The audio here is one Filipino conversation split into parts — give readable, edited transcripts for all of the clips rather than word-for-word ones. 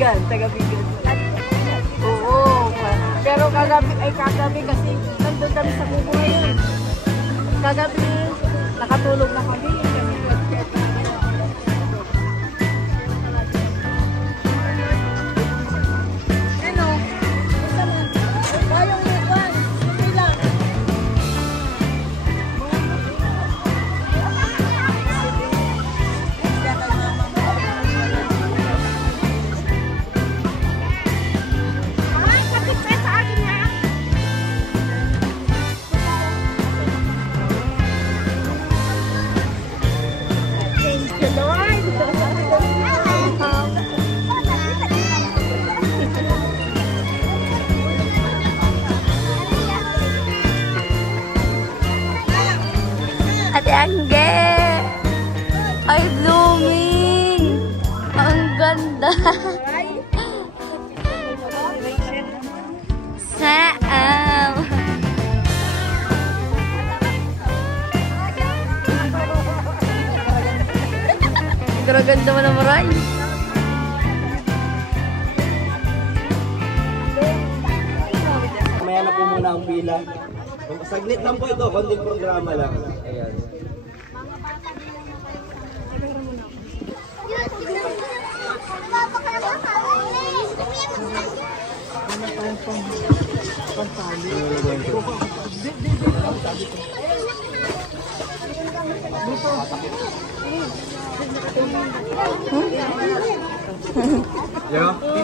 Bigan, taga Bigan. Oo. Pero kagabi kasi nandun kami sa kubo ngayon. Kagabi, nakatulog na kami. Ate Angge! Ay, blooming! Ang ganda! Saan? Ang ganda mo na maray. Mamaya na po muna ang pila. Saglit lang po ito, konting programa lang. Ayan.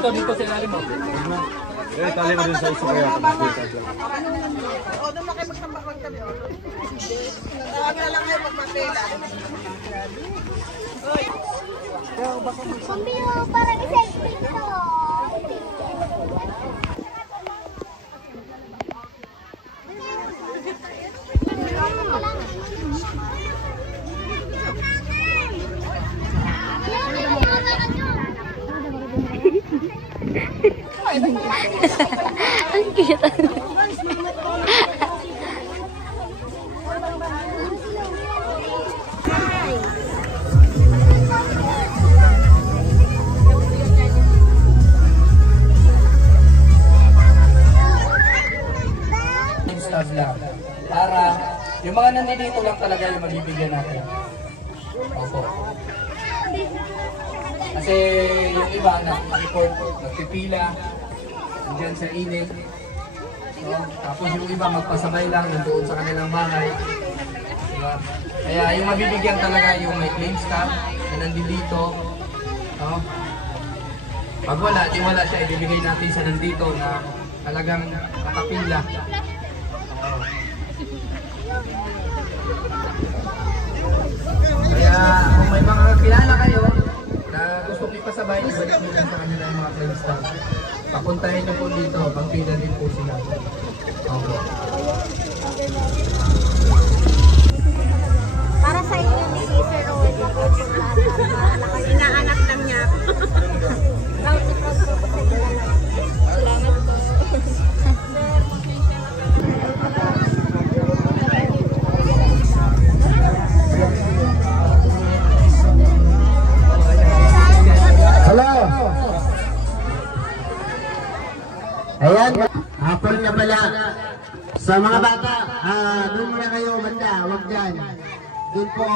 Dito sa ilalim mo. Eh, tali mo din sa isa kaya. O, doon na kayo magtambakon kami. Tawag na lang kayo magmapela. Kumbiro, parang selfie ko. Ang cute. Lang. Para yung mga nandito lang talaga yung magbibigyan natin. Opo. Kasi yung iba nag-report, nagpipila, dyan sa init. So, tapos yung iba magpasabay lang nandoon sa kanilang bahay. Diba? Kaya yung mabibigyan talaga yung may claims card na nandito. No? Pag wala, di wala siya, ibibigay natin sa nandito na talagang nakapila. Kaya kung may mga kilala kayo na gusto ipasabay, ibalik nyo lang sa kanila yung mga claims card. Papuntahin nyo po dito, pagpila din po sila. Okay. Para sa inyo ni Sir Rowan, Inaanak lang niya. salamat po. Hello! Ayan, hapon na pala. Sa mga bata, doon muna kayo, banda, huwag dyan. Doon po,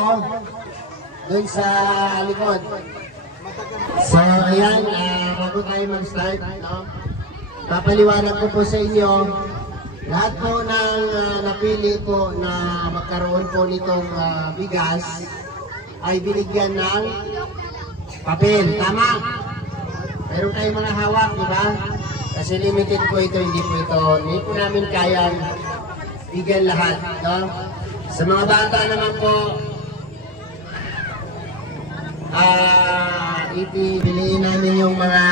doon sa likod. So, ayan, bago tayo mag-start, no? Papaliwanag ko po sa inyo, lahat po ng napili po na magkaroon po nitong bigas ay binigyan ng papel, tama? Meron kayong mga hawak, di ba? Kasi limited po ito, hindi po namin kayang bigyan lahat, no? Sa mga bata naman po, ipipiliin namin yung mga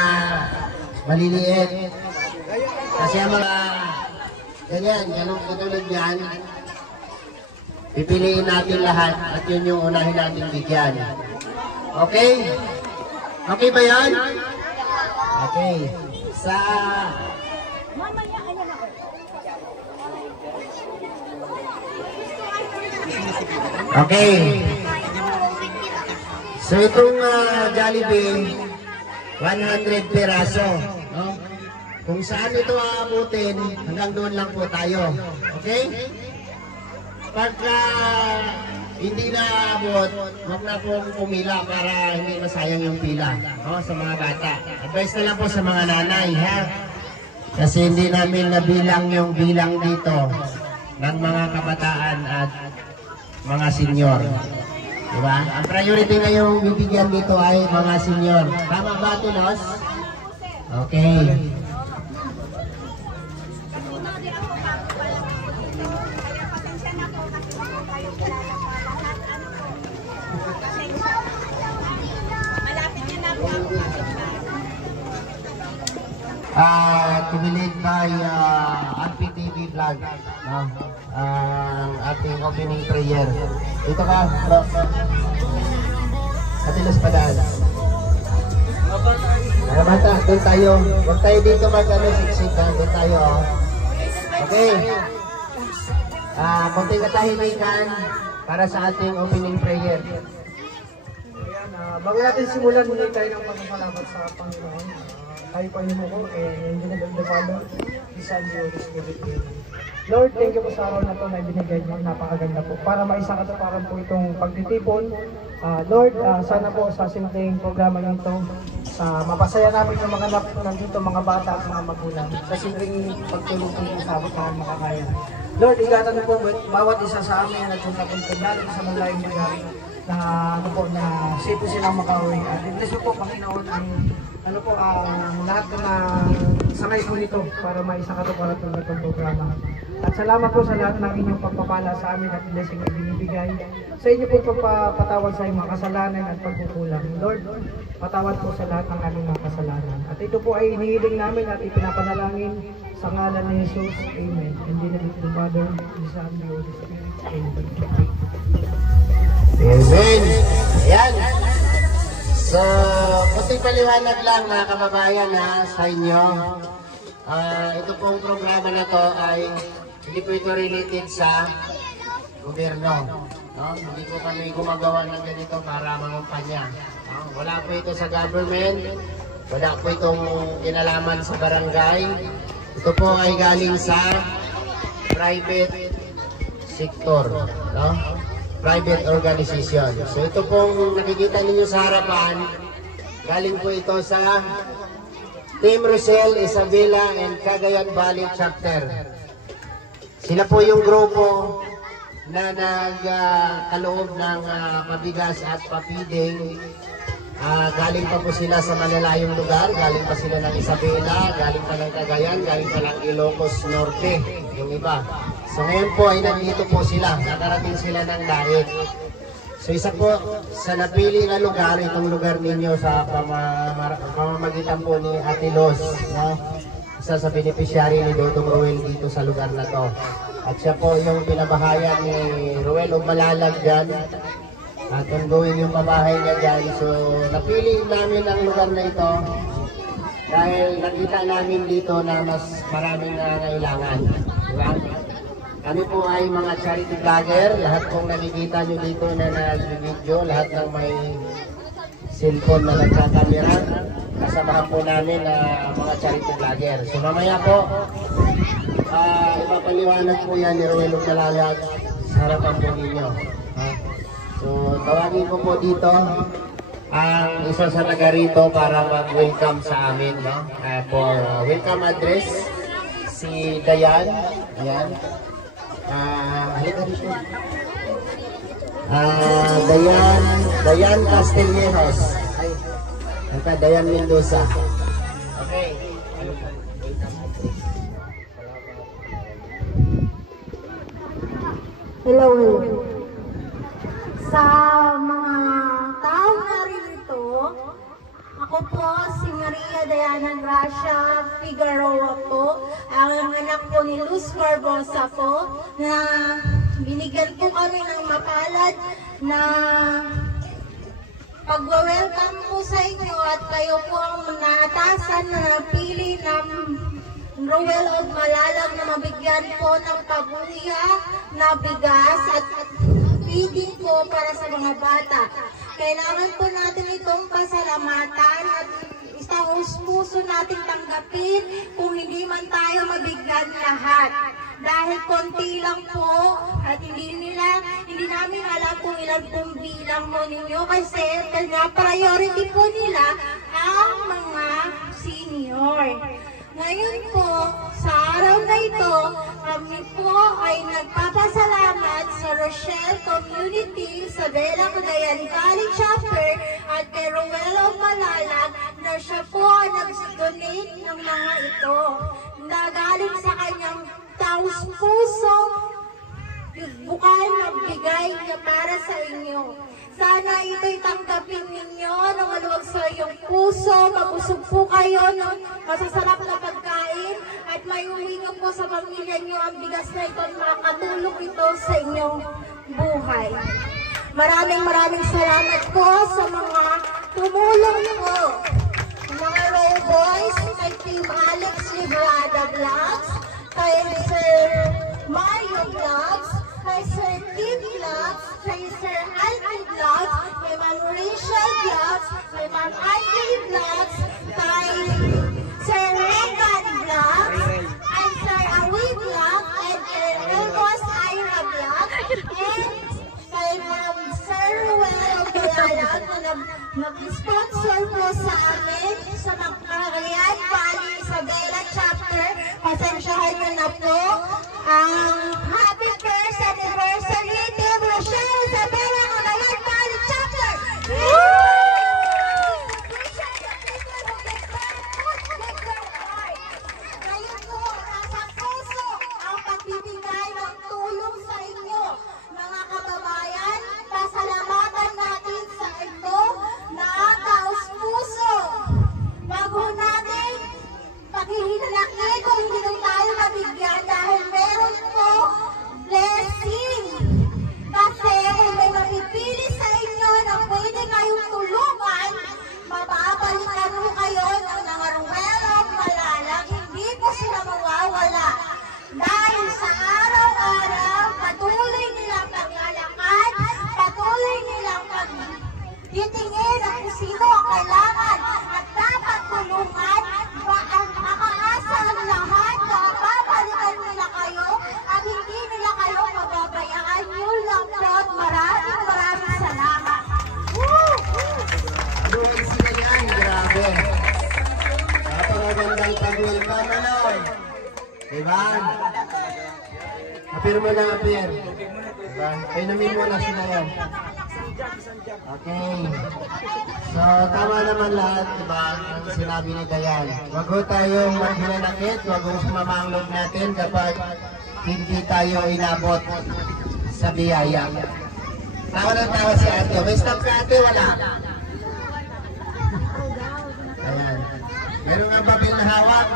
maliliit. Kasi ang mga ganong katulad yan, pipiliin natin lahat at yun yung unahin natin bigyan. Okay? Okay ba yan? Okay. Okay. So itong Jollibee, 100 piraso. No? Kung saan ito aabutin, hanggang doon lang po tayo. Okay? Pagka hindi na aabot, huwag na pong pumila para hindi masayang yung pila, no? Sa mga bata. Advice na lang po sa mga nanay, ha? Kasi hindi namin nabilang yung bilang dito ng mga kabataan at mga senior. Diba? Ang priority na yung bibigyan dito ay mga senior. Tama ba, Tinos? Okay. Kumilig by RPTV Vlog, no? Ang ating opening prayer. Dito ka, bro. Katilos pa daan. Mga bata, doon tayo. Huwag tayo dito siksik, ha? Doon tayo, oh. Okay. Kunting katahimikan para sa ating opening prayer. Bago natin simulan, muna tayo ng pagpapalabat sa Panginoon. Tayo Panginoon ko, hindi na the Father, the Son, the Holy Spirit. Lord, thank you po sa araw na ito na binigay mo. Napakaganda po. Para maisakatuparan po itong pagtitipon. Lord, sana po sa simpleng programa nito, mapasaya namin yung mga nandito, mga bata at mga magulang. Sa simpleng pagtulong po sa abot na makakaya. Lord, ingatan po bawat isa sa amin at punta-punta natin sa malayong lugar na safe po silang makauwi. At i-bless po Panginoon ang lahat na sakay po nito para maisakatuparan po itong programa. At salamat po sa lahat ng inyong pagpapala sa amin at blessing na binibigay. Sa inyo po pagpapatawad sa inyong mga kasalanan at pagkukulang. Lord, patawad po sa lahat ng aming mga kasalanan. At ito po ay hinihiling namin at ipinapanalangin sa ngalan ni Jesus. Amen. And in the name of the Father, the Son, the Holy Spirit. Amen. Amen. Ayan. So, kunting paliwanag lang mga kababayan sa inyo. Ito pong programa na to ay hindi po ito related sa gobyerno. No? Hindi po kami gumagawa ng ganito para mangumpanya. No? Wala po ito sa government. Wala po itong kinalaman sa barangay. Ito po ay galing sa private sector. No? Private organization. So ito pong nakikita ninyo sa harapan, galing po ito sa Team Rosel, Isabela, and Cagayan Valley Chapter. Sila po yung grupo na nagkaloob ng pabigas at papiding. Galing pa po sila sa malalayong lugar, galing pa sila ng Isabela, galing pa ng Cagayan, galing pa ng Ilocos Norte, yung iba. So ngayon po ay nandito po sila, nakarating sila ng Daig. So isa po sa napili na lugar, itong lugar ninyo sa pamamagitan po ni Ate Los, no? Isa sa beneficiary ni Dodong Ruel dito sa lugar na to. At siya po yung pinabahayan ni Ruel o Malalag dyan. At ongoing yung pabahay niya dyan. So napili namin ang lugar na ito dahil nakita namin dito na mas maraming nangangailangan. Diba? Kami po ay mga charity vlogger. Lahat pong nakikita nyo dito na nag-video, lahat ng may cellphone na nagkakamera, kasamahan po namin na mga charity vlogger. So mamaya po, ipapaliwanag po yan ni Ruel Malalag sa harapan po ninyo. So tawagin ko po dito ang isa sa taga rito para mag-welcome sa amin, no? For welcome address, si Dayan. Ayan. Halika dito. Dayan Castellanos. Ay, ito, Dayan Mendoza. Okay. Hello. Sa mga tao narito, ako po si Maria Diana Gracia Figueroa po, ang anak po ni Luz Barbosa po, na binigyan po kami ng mapalad na pag-welcome po sa inyo at kayo po ang naatasan na napili ng Ruel o Malalag na mabigyan po ng pabuya na bigas at feeding po para sa mga bata. Kailangan po natin itong pasalamatan at taus-puso nating tanggapin kung hindi man tayo mabigyan lahat. Dahil konti lang po at hindi namin alam kung ilan pong bilang mo ninyo kasi priority po nila ang mga senior. Ngayon po, sa araw na ito, kami po ay nagpapasalamat sa Rochelle Community, sa Bella Cagayan College Chapter at kay Rowelo Malalag na siya po ay nag-donate ng mga ito na galing sa kanyang taus-puso, bukal na bigay niya para sa inyo. Sana ito'y tanggapin ninyo ng maluwag sa iyong puso, mabusog po kayo ng masasarap na pagkain at may uwi niyo po sa pamilya niyo ang bigas na ito at makakatulong ito sa inyong buhay. Maraming salamat po sa mga tumulong po. Mga Row Boys, kay Team Alex Librada Vlogs, kay Sir Mario Vlogs, kay Sir Tim Vlogs, kay Sir Alvin Vlogs, kay Ma'am Rachel Vlogs, kay Ma'am Andy Vlogs, kay Sir Regan Vlogs, and Sir Awi Vlogs, and kay Ramos Ira Vlogs, and kay Ma'am Sir Ruel Bialag na nag-sponsor po sa amin sa Cagayan Valley Isabela Chapter. Pasensyahan nyo na po ang happy first anniversary Team Rochelle Isabela Cagayan Valley Chapter! Ngayon po, nasa puso ang pagbibigay ng tulong sa inyo. Mga kababayan, pasalamatan natin sa ito na taus-puso. Bago natin paghihinalaki kung hindi tayo mabigyan dahil meron po blessing. Kasi kung may mapipili sa inyo na pwede kayong tulungan, mababalikan mo kayo ng mga Ruelong Malalag, hindi po sila mawawala. Dahil sa araw-araw, patuloy nilang paglalakad, patuloy nilang pagtitingin at kung sino ang kailangan at dapat tulungan, makakaasa ang lahat na babalikan nila kayo at hindi nila kayo mababayaan. Yun lang po at maraming salamat. Doon sila yan, grabe. Napakagandang pag-welcome, ano? Diba? Apir mo na, apir. Diba? Painumin mo na sila yan. Okay. So, tama naman lahat, diba? Ang sinabi ni Dayan. Huwag ho tayong maghinanakit, huwag ho sumamanglog natin kapag hindi tayo inabot sa biyaya. Tawa ng tawa si ate. May stop ka ate, wala? Ayan. Meron nga papel na hawak?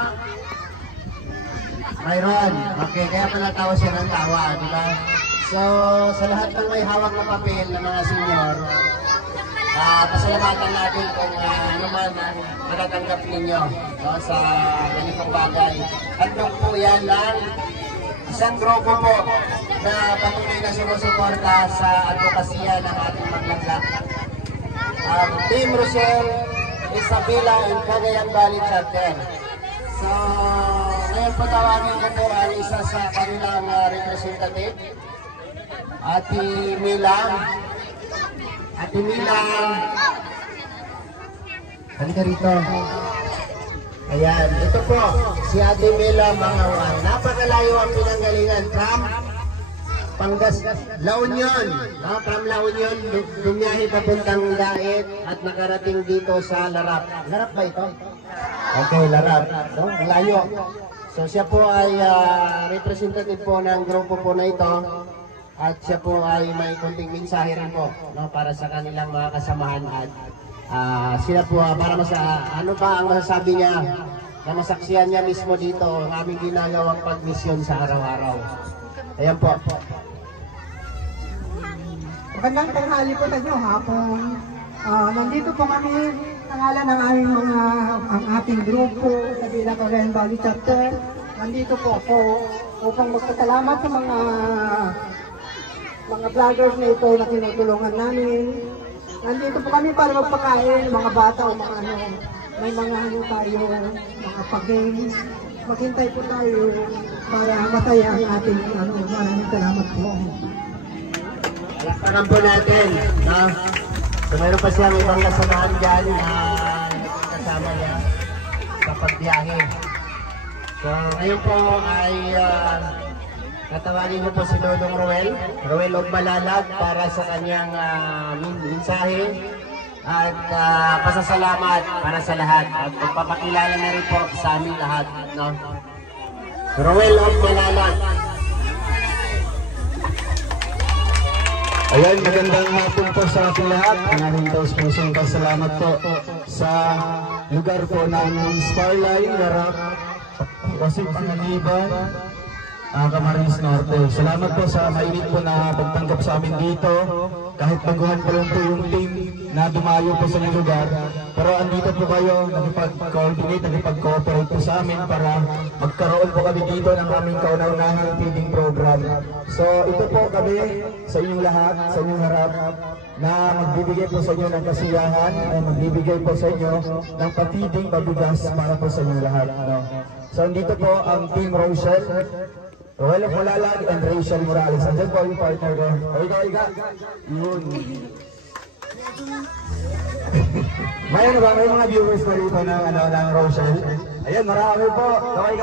Mayroon. Okay, kaya pala tawa siya ng tawa, diba? So, sa lahat ng may hawak na papel ng mga senior, pasalamatan natin kung ano man ang matatanggap ninyo, no, sa ganitong bagay. Handog po yan lang isang grupo po na patuloy na sumusuporta sa advokasya ng ating maglangga. Team Rochelle Isabela and Cagayan Valley Chapter. So, ngayon patawagin ko po ang isa sa kanilang representative, Ate Mila. Ate Mila, halika rito. Ayan, ito po, si Ate Mila Mangawan. Napakalayo ang pinanggalingan from La Union. From La Union, dumiyahe papuntang Daet at nakarating dito sa Larap. Larap ba ito? Okay, Larap. No? Layo. So siya po ay representative po ng grupo po na ito. At siya po ay may konting mensahe rin po, no, para sa kanilang mga kasamahan at sila po para ano pa ang masasabi niya na masaksiyan niya mismo dito ang aming ginagawang pagmisyon sa araw-araw. Ayan po. Magandang tanghali po sa inyo, hapon. Nandito po kami sa ngalan ng ang ating grupo sa Bella Cagayan Valley Chapter. Nandito po ako upang magpasalamat sa mga vloggers na ito na tinutulungan namin. Nandito po kami para magpakain mga bata o mga may mga ano tayo, mga pag-games. Maghintay po tayo para mataya ang ating ano. Maraming salamat po. Palakpakan po natin, no? So meron pa siyang ibang kasamahan dyan na kasama niya sa pagbiyahe. So ngayon po ay tatawagin ko po si Dodong Roel of Malalag para sa kanyang mensahe at pasasalamat para sa lahat at pagpapakilala na rin po sa aming lahat, no? Roel of Malalag. Ayan, magandang hapon po sa ating lahat. Maraming pusong pasalamat po sa lugar po ng Sparline, Warap, Wasip, Pangaliban, Camarines Norte. Salamat po sa mainit po na pagtanggap sa amin dito. Kahit baguhan pa lang po yung team na dumayo po sa inyong lugar. Pero andito po kayo, nakipag-coordinate, nakipag-cooperate po sa amin para magkaroon po kami dito ng aming kauna-unahang feeding program. So ito po kami sa inyong lahat, sa inyong harap, na magbibigay po sa inyo ng kasiyahan, ay magbibigay po sa inyo ng pa-feeding pabigas para po sa inyong lahat. No? So andito po ang Team Rochelle, Roel of Malalag and Rachel Morales. Andyan po yung partner ko. Iga. Yun. May mga viewers na rito ng Rochelle. Ayan, marami po. Kaway.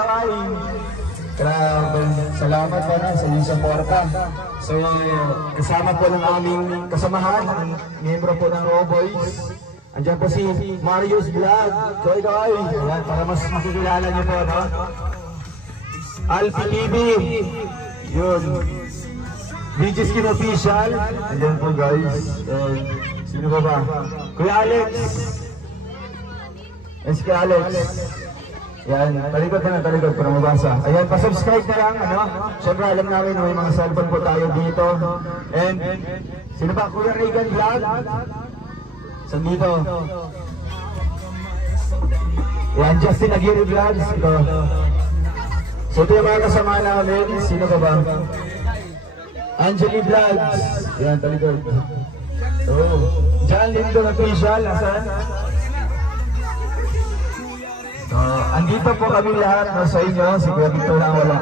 Grabe. Salamat po na sa inyong suporta. So, kasama po ng aming kasamahan, ang miyembro po ng Roboys. Andyan po si Marius Vlog. Kaway. Ayan, para mas makikilala niyo po, no? Alpha TV, yun, DJ Skin Official, andyan po guys, sino ba? Kuya Alex, SK Alex, yan, talikod para mabasa. Ayan, pa-subscribe na lang, ano, syempre alam namin may mga cellphone po tayo dito, and, sino ba? Kuya Regan Vlog, saan dito? Yan, Justin Aguirre Vlogs, ito. So ito yung mga kasama namin, sino ka ba? Angeli Vlogs, yan, talikod. John Lindo Official, asan? Andito po kami lahat, no, sa inyo, si Kuya Victor na wala.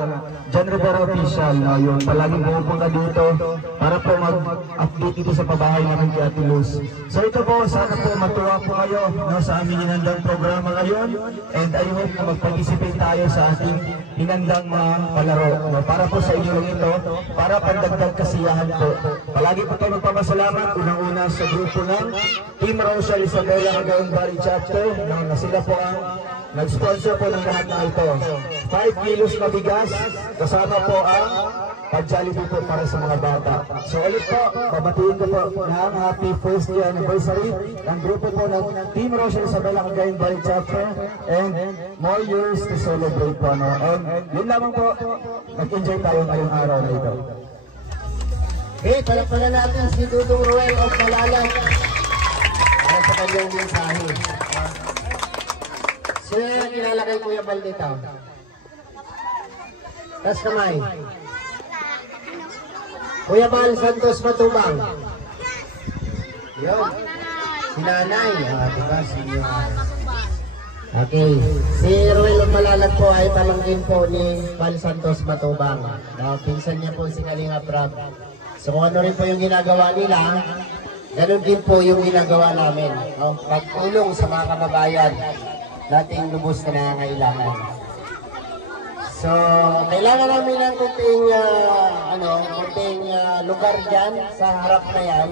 John Rivera Official, no, yung palaging pumupunta dito para po mag-update dito sa pabahay namin kay Ate Luz. So ito po, sana po matuwa po kayo, no, sa aming hinandang programa ngayon, and I hope na mag-participate tayo sa ating hinandang mga palaro, no, para po sa inyo ito, para pandagdag kasiyahan po. Palagi po tayo magpapasalamat, unang-una sa grupo ng Team Rochelle Isabela Cagayan Valley Chapter, no, na sila po ang nag-sponsor po ng lahat na ito. 5 kilos na bigas, kasama po ang pag-Jollibee po para sa mga bata. So ulit po, babatiin ko po ng happy first year anniversary ng grupo po ng Team Rochelle Isabela Cagayan Valley Chapter, and more years to celebrate po. No? And yun lamang po, nag-enjoy tayo ngayong araw na ito. Okay, palakpakan natin si Dudong Roel of Malalag para sa kanyang mensahe. Sino yung kilala kay Kuya Bal dito? Tas kamay. Kuya Bal Santos Matubang. Yun. Si Nanay. Diba? Okay. Si Roel of Malalag po ay pamangkin po ni Bal Santos Matubang. Pinsan niya po si Kalinga Prab. So kung ano rin po yung ginagawa nila, ganun din po yung ginagawa namin. Pagtulong sa mga kababayan dating lubos na nangangailangan. So, kailangan namin ng kunting lugar dyan sa harap na yan.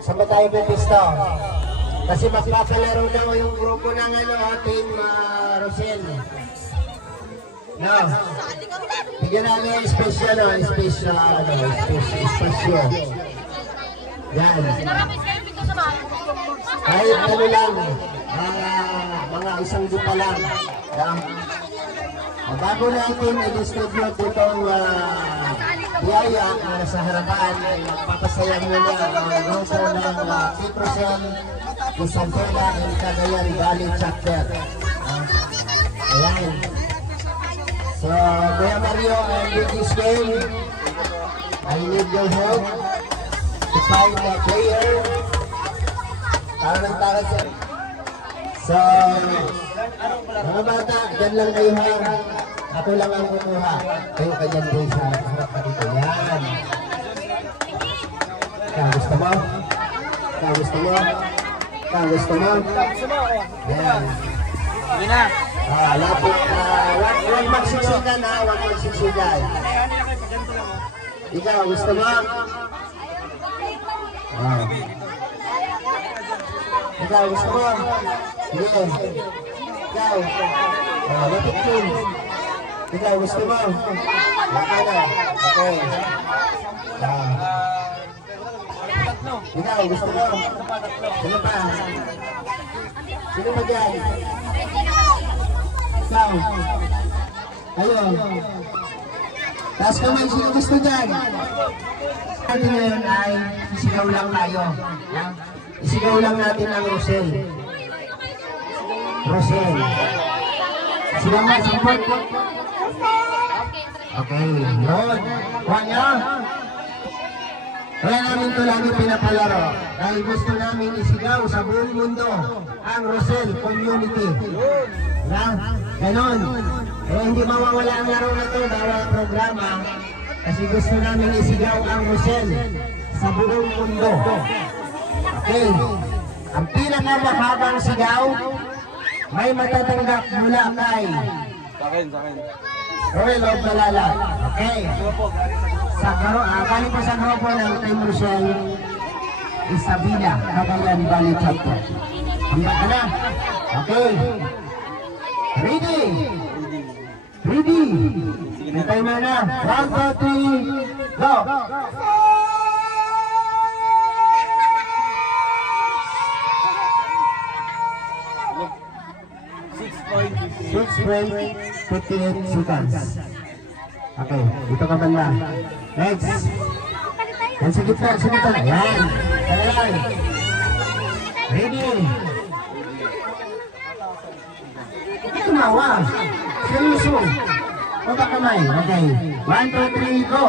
Saan ba tayo pipista? Kasi magpapalaro daw yung grupo ng Team Rochelle. No. Bigyan namin special. Yan. Kahit ano lang, mga isang buta lang. Bago natin i-distribute itong biyaya na nasa harapan, ay magpapasaya muna ang grupo ng Citrosen, Isabela and Cagayan Valley Chapter. Ayan. So, Kuya Mario and British Game, I need your help to find the player. Tara siya. So, mga bata, dyan lang kayo ha. Ako lang ang kukuha. Kayo ka dyan din sa harap ka dito. Yan. Gusto mo? Gusto mo? Gusto mo? Yan. Sige na. Lapit. Huwag magsiksikan ha. Huwag magsiksikan. Ikaw, gusto mo? Ikaw, gusto mo? Sige. Ikaw. Lapit din. Ikaw, gusto mo? Okay na. Okay. Ikaw, gusto mo? Sino pa? Sino pa dyan? Ikaw. Ayun. Taas kamay, sino gusto dyan? Natin ngayon ay isigaw lang tayo. Isigaw lang natin ang Rosel. Rosel. Sila nga, support. Okay, yun. Kuha niya. Kaya namin ito lagi pinapalaro. Dahil gusto namin isigaw sa buong mundo ang Rosel Community. Ganon. Kaya hindi mawawala ang laro na ito bawat programa. Kasi gusto namin isigaw ang Rosel sa buong mundo. Okay. Ang pinakamahabang sigaw may matatanggap mula kay Roel of Malala. Okay. Galing po sa grupo ng Team Rosel Isabela, Cagayan Valley Chapter. Handa ka na? Okay. Ready? Ready? May timer na. 1, 2, 3, go! 6.58 seconds. Okay, dito ka banda. Next. Yan sa gitna, sa gitna. Yan. Kailan. Ready. Tumawa. Seryoso. Baba kamay. Okay. 1, 2, 3, go.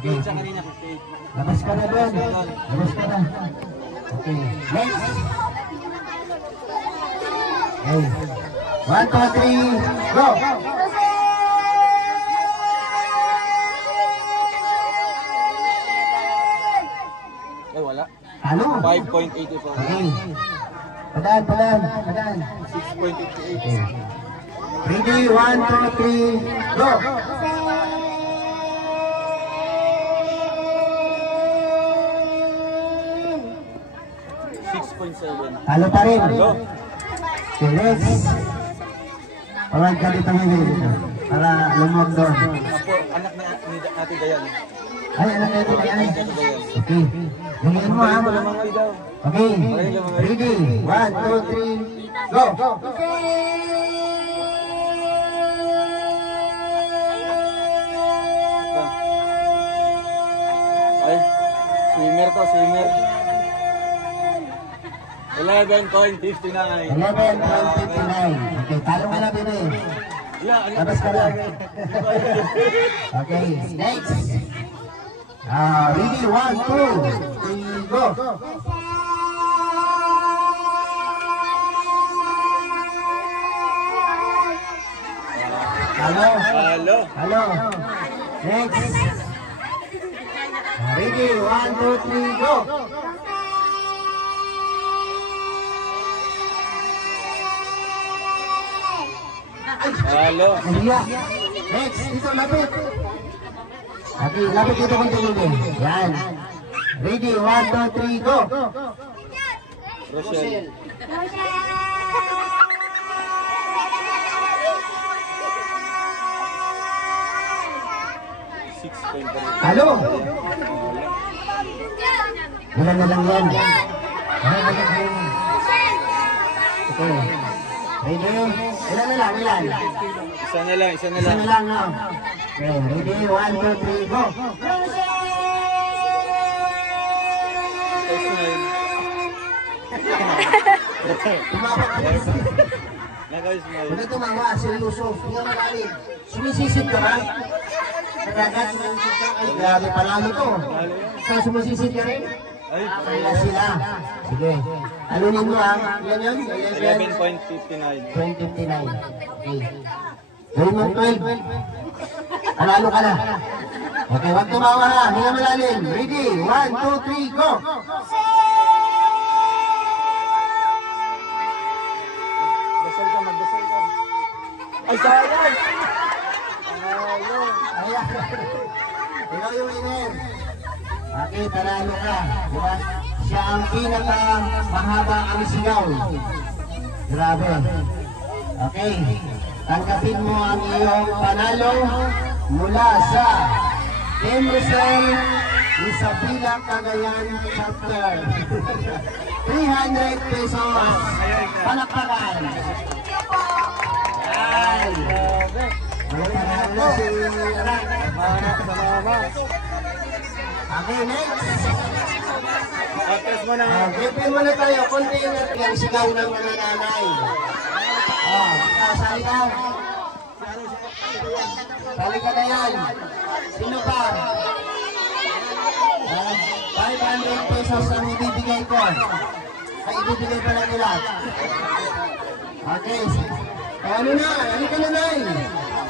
Okay. Labas ka na doon. Labas ka na. Okay. Next. Okay. 1, 2, 3, go! Wala. Halo. 5.84. Okay. Padaan. 6.58. Okay. Ready, 1, 2, 3, go! Halo pa rin. Okay, next. Pawag ka dito ngayon. Para lumog doon. Anak na Ate Dayan. Ay, anak na ito Dayan. Okay. Lingin mo ha. Okay. Ready. 1, 2, 3, go! Ay, swimmer to, swimmer. 11.59. 11.59. Okay, talo ka na din eh. Labas ka na. Okay, next. Ready, 1, 2, 3, go! Halo. Next. Ready, 1, 2, 3, go! Halo. Next, dito lapit. Okay, lapit dito kung tumingin. Yan. Ready, 1, 2, 3, go! Rosel. Halo. Ilan na lang yan. Okay. Ready? Ilan na lang, ilan? Isa na lang. Isa na lang, no? Okay, ready? 1, 2, 3, go! Tumawa ka na. Huwag tumawa, seryoso. Hindi ka magaling. Sumisisid ka ba? Nagagat, sumisisid ka. Ay, grabe, panalo to. So, sumisisid ka rin? Kaya sila. Sige. Alunin mo ha. Yan yun? 11.59. 2059. Okay. Gawin mo 12. Panalo ka na. Okay, huwag tumawa ha. Hinga malalim. Ready? 1, 2, 3, go! Dasal ka, magdasal ka. Ay, sayang! Ayan. Ikaw yung winner. Okay, panalo ka. Diba? Siya ang pinaka-mahaba ang sigaw. Grabe. Okay. Tanggapin mo ang iyong panalo mula sa Team Rizal Isabela Cagayan Chapter. 300 pesos. Palakpakan. Yan. Panalo si Anak. Okay, next. Gripin muna tayo. Container yung sigaw ng mga nanay. Sali ka. Sali ka na yan. Sino pa? 500 pesos ang ibibigay ko. Ay, ibibigay pa lang nila. Okay. Ano na? Halika na na.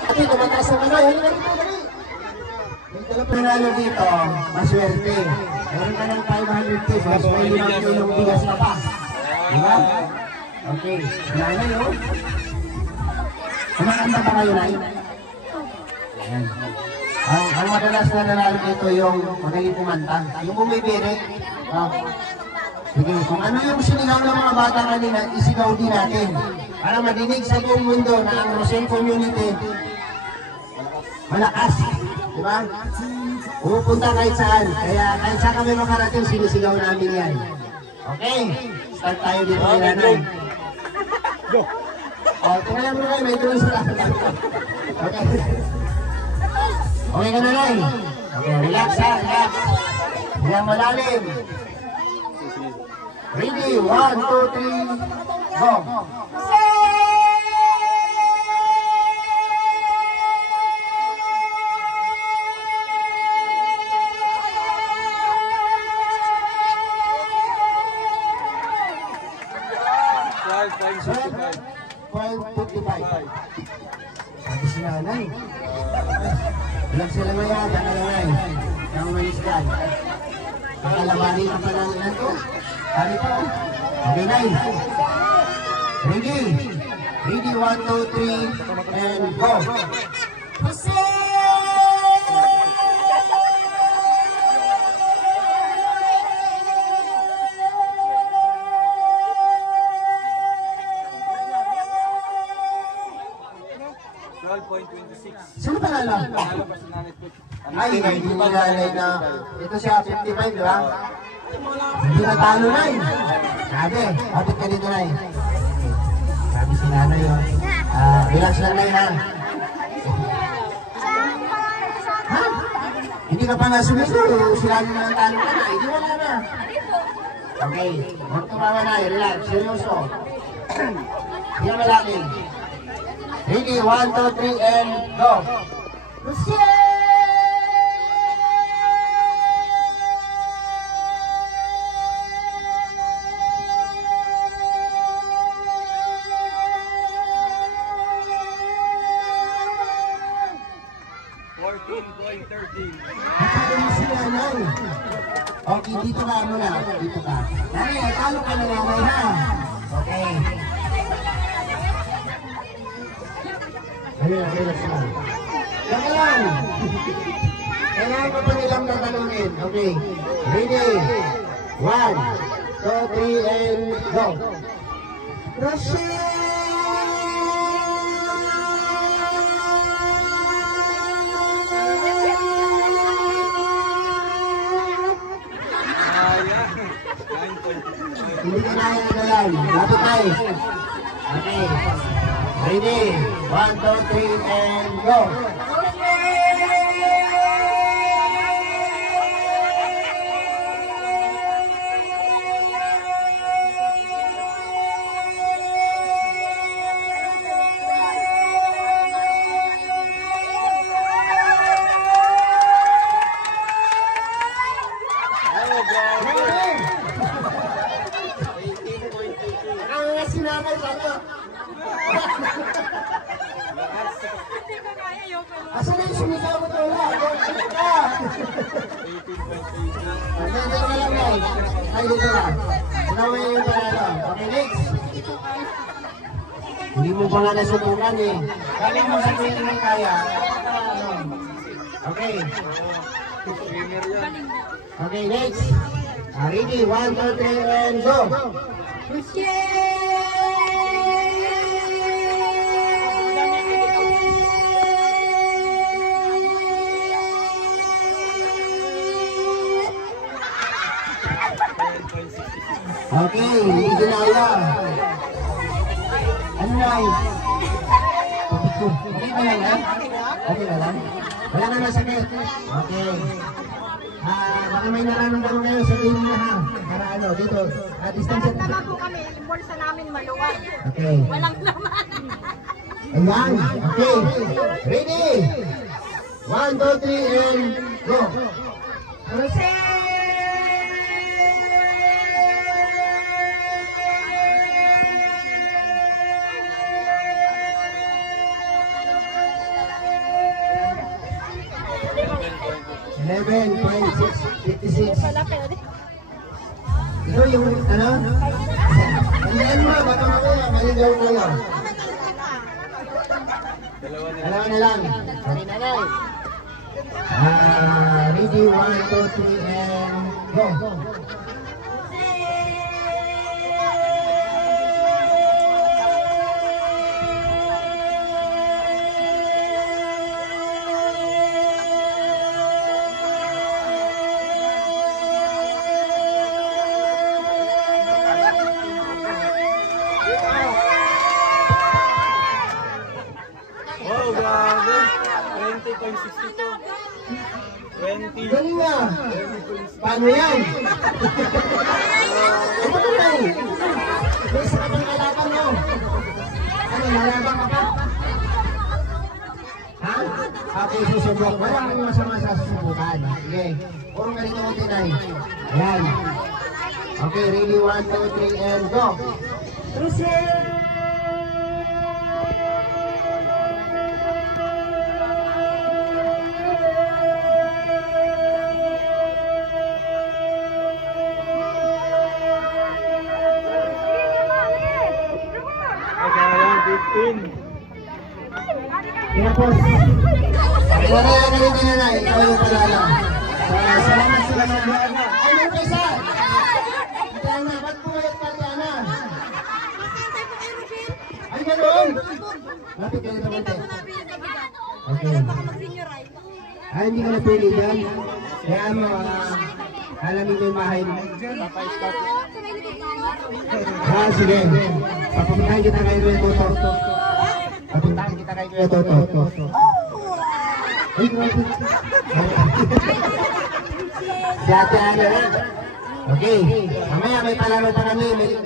Okay, tumataas na na. Halika na dito. Dito na panalo dito. Maswerte. Meron ka ng 500 pesos. May 5 kilong bigas ka pa. Diba? Okay. Nanay, oh. Kumakanta pa kayo, Nay? Ayan. Ang madalas na nanalo dito yung magaling kumanta. Yung bumibiri. Sige, kung ano yung sinigaw ng mga bata kanina, isigaw din natin. Para madinig sa buong mundo na ang Rosel Community malakas. Diba? Pupunta kahit saan. Kaya kahit saan kami makarating, sinisigaw namin yan. Okay? Start tayo dito kay Nanay. Go! Tingnan mo kayo, may tuloy sila. Okay. Okay ka na, Nay? Okay, relax ha, relax. Yan malalim. Ready? 1, 2, 3, go! Sabi si Nanay. Relax sila na yan, Nanay. Nang maniskan. Kakalabanin ka pa lang ito. Kali pa. Okay, Nay. Ready? Ready, 1, 2, 3, and go! Jose! 12.26. Sino panalo? Ay, hindi mo nanay na. Ito siya, 55, di ba? Hindi na talo, Nay. Sabi, kapit ka dito, Nay. Sabi si Nanay, yun. Relax lang, Nay, ha? Ha? Hindi ka pa nga sumiso. Sila na ang talo ka na. Hindi wala na. Okay. Huwag tumawa, Nay. Relax. Seryoso. Hindi na malaki. Ready, 1, 2, 3, and go! Lucia! Okay, dito ka muna. Dito ka. Nanay, talo ka na nanay, ha? Okay. Ayun, relax lang. Teka lang. Kailangan ko pa nilang tatanungin. Okay. Ready? 1, 2, 3, and go. Rochelle! Hindi ka kaya na galaw. Lapit tayo. Okay. Ready? 1, 2, 3, and go! nanay, sabi. Asa na yung sumigaw mo ito wala? Dito na lang guys. Ay, dito na. Sinawin yung panalo. Okay, next. Hindi mo pa nga nasubukan eh. Kaya mo sabihin na kaya. Okay. Okay, next. Ready, 1, 2, 3, and go! Okay, hindi ginaya. Ano na yun? Okay ka lang, ha? Okay ka lang? Wala na masakit. Okay. Baka may nararamdaman kayo sa tingin na ha. Para ano, dito. Distansya. Naman po kami, yung bulsa namin maluwag. Okay. Walang naman. Ayan. Okay. Ready? 1, 2, 3, and go. Ito yung ano? Tandaan mo, baka mamaya maligaw ko lang. Dalawa na lang. Sorry nanay. Ready, 1, 2, 3, and go. Wow, grabe. 20.62. 20. Galing nga. Paano yan? Ito na lang. May isa ka pang kalaban mo. Ano, nalaban ka pa? Ha? Okay, susubok. Wala kang masama sa susubukan. Sige. Puro ganito mo tinay. Ayan. Okay, ready, 1, 2, 3, and go. Tapos, wala na dito na ikaw yung palala. Salamat sa mga Diana. Ay, may pesa! Diana, ba't pumayat ka, Diana? Ay, ganoon! Lapit ka nito konti. Okay. Ay, hindi ka napili dyan. Kaya mo, alamin mo yung mahay mo. Sige. Papuntahin kita kayo yung tuto. Papuntahin kita kayo yung tuto. Ay, grabe. Si Ate Ana na. Okay. Mamaya may palaro pa kami. May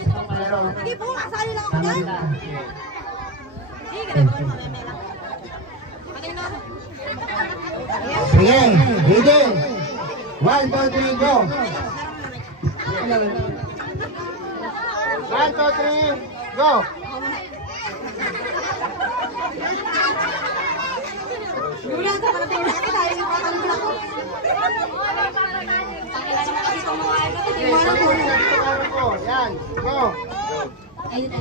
isang palaro. Sige po, kasali lang ako dyan. Sige, ready. 1, 2, 3, go. 1, 2, 3, go. Lulang ka pala tayo natin tayo yung patanong lang ko. Pakilala na kasi itong mga ito. Yan, go. Ayun na.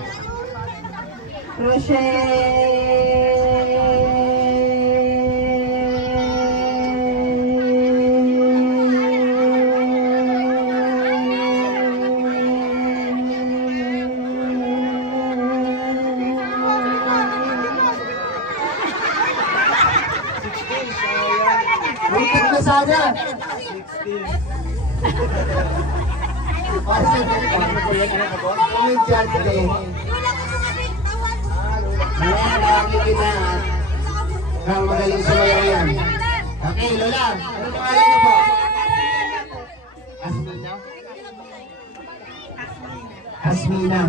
Wicked na sana. 16. Comment dyan today. Wala na kami na kang magaling sa mga yan. Okay, Lola. Ano pangalan niyo po? Asmina? Asmina.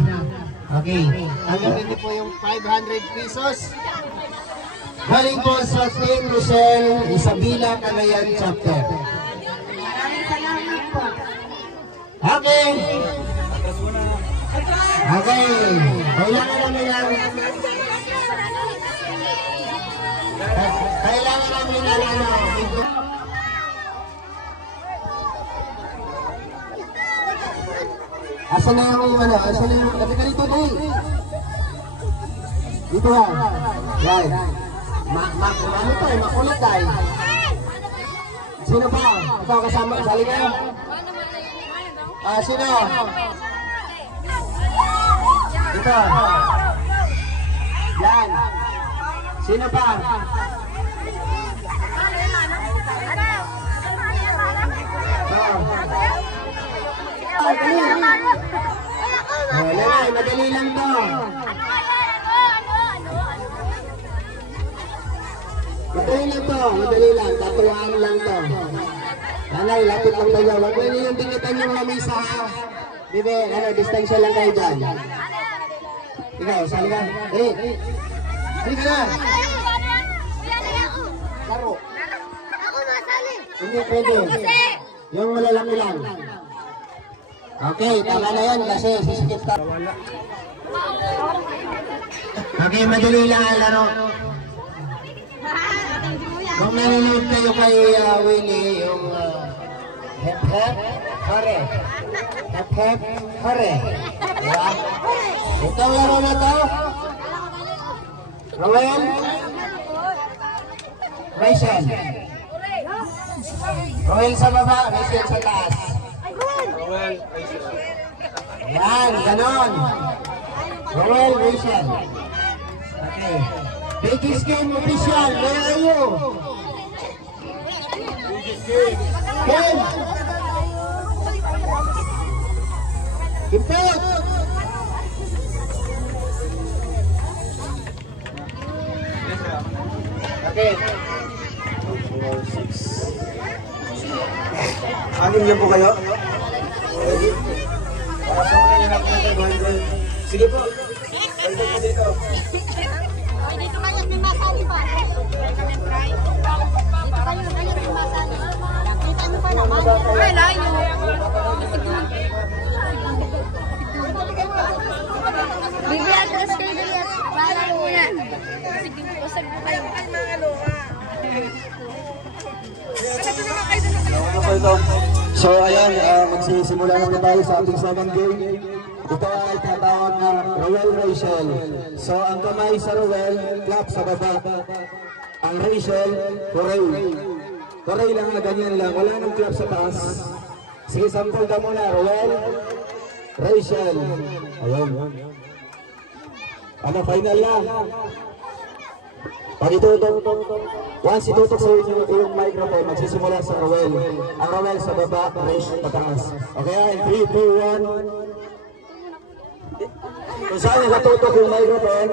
Okay. Tanggapin niyo po yung 500 pesos. Galing po sa Team Rochelle, Isabela, Cagayan Chapter. Maraming salamat po. Okay. Okay, kailangan namin ng asan na yung ano? Asan na yung kapit dito din? Dito ha. Yan. Ano to eh? Makulit tayo. Sino pa? Ikaw kasama? Sali kayo? Sino? Ito. Yan. Sino pa? Madali lang to. Madali lang. Tatuwaan lang to. Nanay, lapit lang tayo. Huwag mo yung tingitan yung lamisa ha. Bibi, distansya lang kayo dyan. Ikaw, sali ka. Sali ka na. Laro. Ako masali. Hindi pwede. Yung malalaki lang. Okay, tama na yan kasi sisikip ka. Okay, madali lang ang laro. Kung nanonood kayo kay Winnie, yung hep-hep, hore. Hep-hep, hore. Diba? Itong laro na to. Rowan. Rachel. Rowan sa baba, Rachel sa taas. Yan, ganon. Rowan, Rachel. Okay. Biggest game official, where are you? Ken! Import! Okay. Anim niyo po kayo? Sige po. Dito po dito. Dito kayo, may masali pa. Dito kayo, may masali. Dito ano pa naman? Ay, layo. Bibi, atras kayo dito. Para muna. Sige, usag po kayo. So ayan, magsisimula na tayo sa ating second game. Ito ay tatawag na Roel Rachel. So ang kamay sa Roel, clap sa baba. Ang Rachel, Corey. Corey lang na ganyan lang, wala nang clap sa taas. Sige, sample ka muna, Roel, Rachel. Ayan. Ano, final lang. Pag itutok, once itutok sa inyo yung microphone, magsisimula sa Roel. Ang Roel sa baba, Rachel pataas. Okay, in 3, 2, 1. Kung saan nakatutok yung microphone,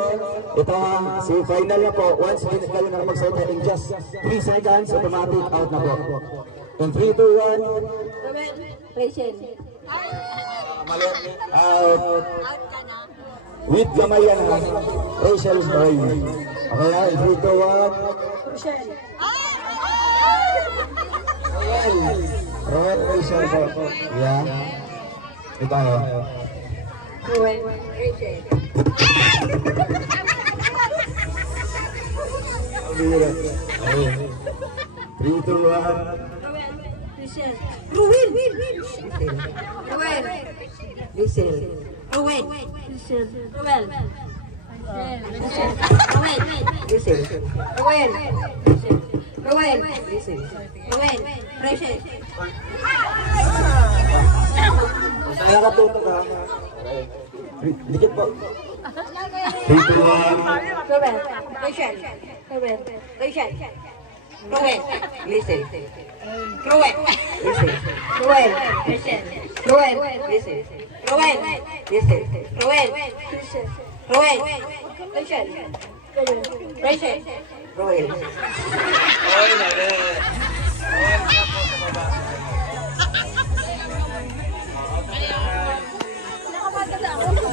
ito si final na po. Once kayo na magsalita in just 3 seconds, automatic out na po. In 3, 2, 1. Rachel. Out. With kamay yan ha. Rachel is going. Okay ha, in 3, 2, 1. Rachel. Roel, Rachel po. Yeah. Ito tayo. Roel. Rachel. 3, 2, 1. Rachel. Roel. Roel. Rachel. Roel. Rachel. Roel. Roel. Rachel. Roel. Roel. Rachel. Roel. Rachel. Kaya nakatutok ha. Dikit po. 3, 2, 1. Roel. Rachel. Roel. Rachel. Roel. Listen. Roel. Listen. Roel. Rachel. Roel. Listen. Roel. Listen. Roel. Roel. Rachel. Rachel. Roel.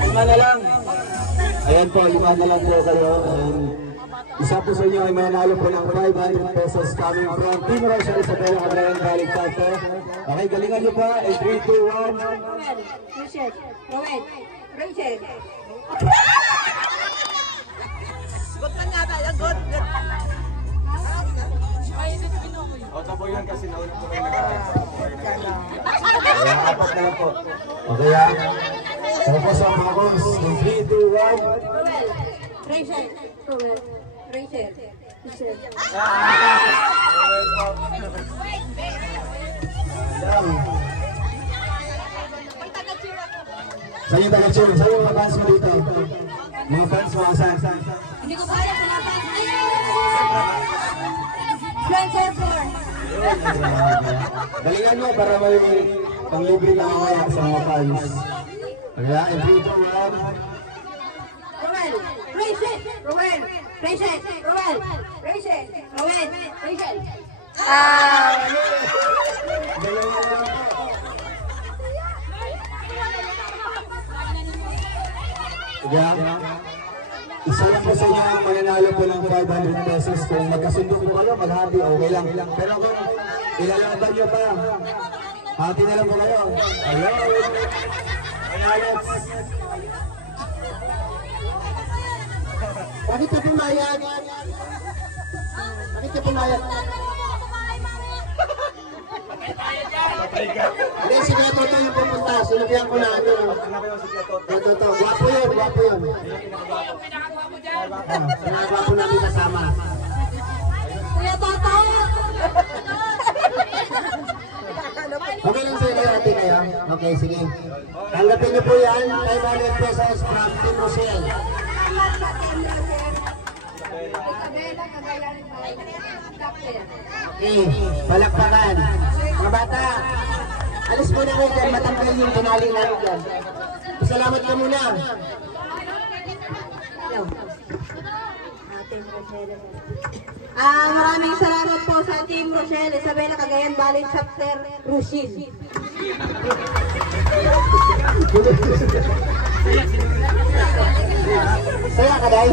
Lima na lang. Ayan po, 5 na lang po kayo. Isa po sa inyo ay mananalo po ng 500 pesos coming from Team Rochelle Isabela Cagayan Valley Chapter. Okay, galingan niyo pa. 3, 2, 1. Rachel, Rowan, Rachel. Kaya apat na lang po. Okay ha? Focus ang mga boss. 3, 2, 1. Rowan, Rachel, Rowan, Rachel, Rachel. Sa'yo taga-cheer. Sa'yo mga fans mo dito. Mga fans mo asan? Hindi ko kaya sila pa. Spencer Ford. Galingan mo para may panglibre na mamaya sa mga fans. Kaya, 3, 2, 1. Rowan, Rachel, Rowan, Rachel, Rowan, Rachel, Rowan, Rachel. Kaya, isa lang po sa inyo ang mananalo po ng 500 pesos. Kung magkasundo po kayo, maghati, okay lang. Pero kung ilalaban nyo pa, hati na lang po kayo. Hello! Alex! Bakit ka pumayag? Bakit ka pumayag? Hindi, si Kuya Toto yung pupunta. Sinubihan ko na ano. Kuya Toto, gwapo yun, gwapo yun. Sinagwapo namin kasama. Kuya Toto! Okay lang sa'yo kayo, ate kayo? Okay, sige. Tanggapin niyo po yan, 500 pesos from Team Rochelle. Okay, palakpakan. Mga bata, alis muna kayo dyan, matanggal yung tinali namin dyan. Salamat ka muna. Maraming salamat po sa Team Rochelle Isabela Cagayan Valley Chapter Rochelle. Saya ka, Day?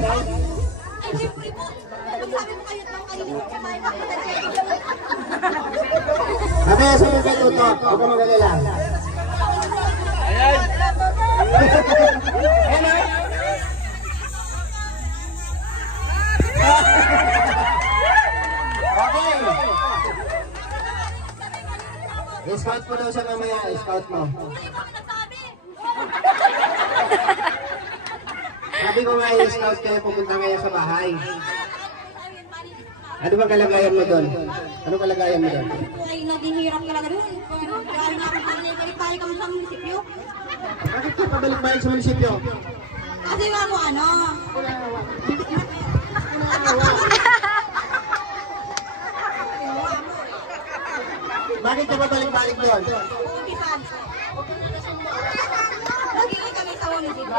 Mamaya sa mga Toto, huwag ka mag-alala. I-scout mo daw siya mamaya, i-scout mo. Sabi ko nga i-scout kayo, pupunta ngayon sa bahay. Ano bang kalagayan mo doon? Ano kalagayan mo doon? Ay, naghihirap ka lang rin. Kaya nga kung balik-balik kami sa munisipyo. Bakit ka pabalik-balik sa munisipyo? Kasi nga mo ano. Bakit ka pabalik-balik doon? Pugisan. Nagiging kami sa munisipyo.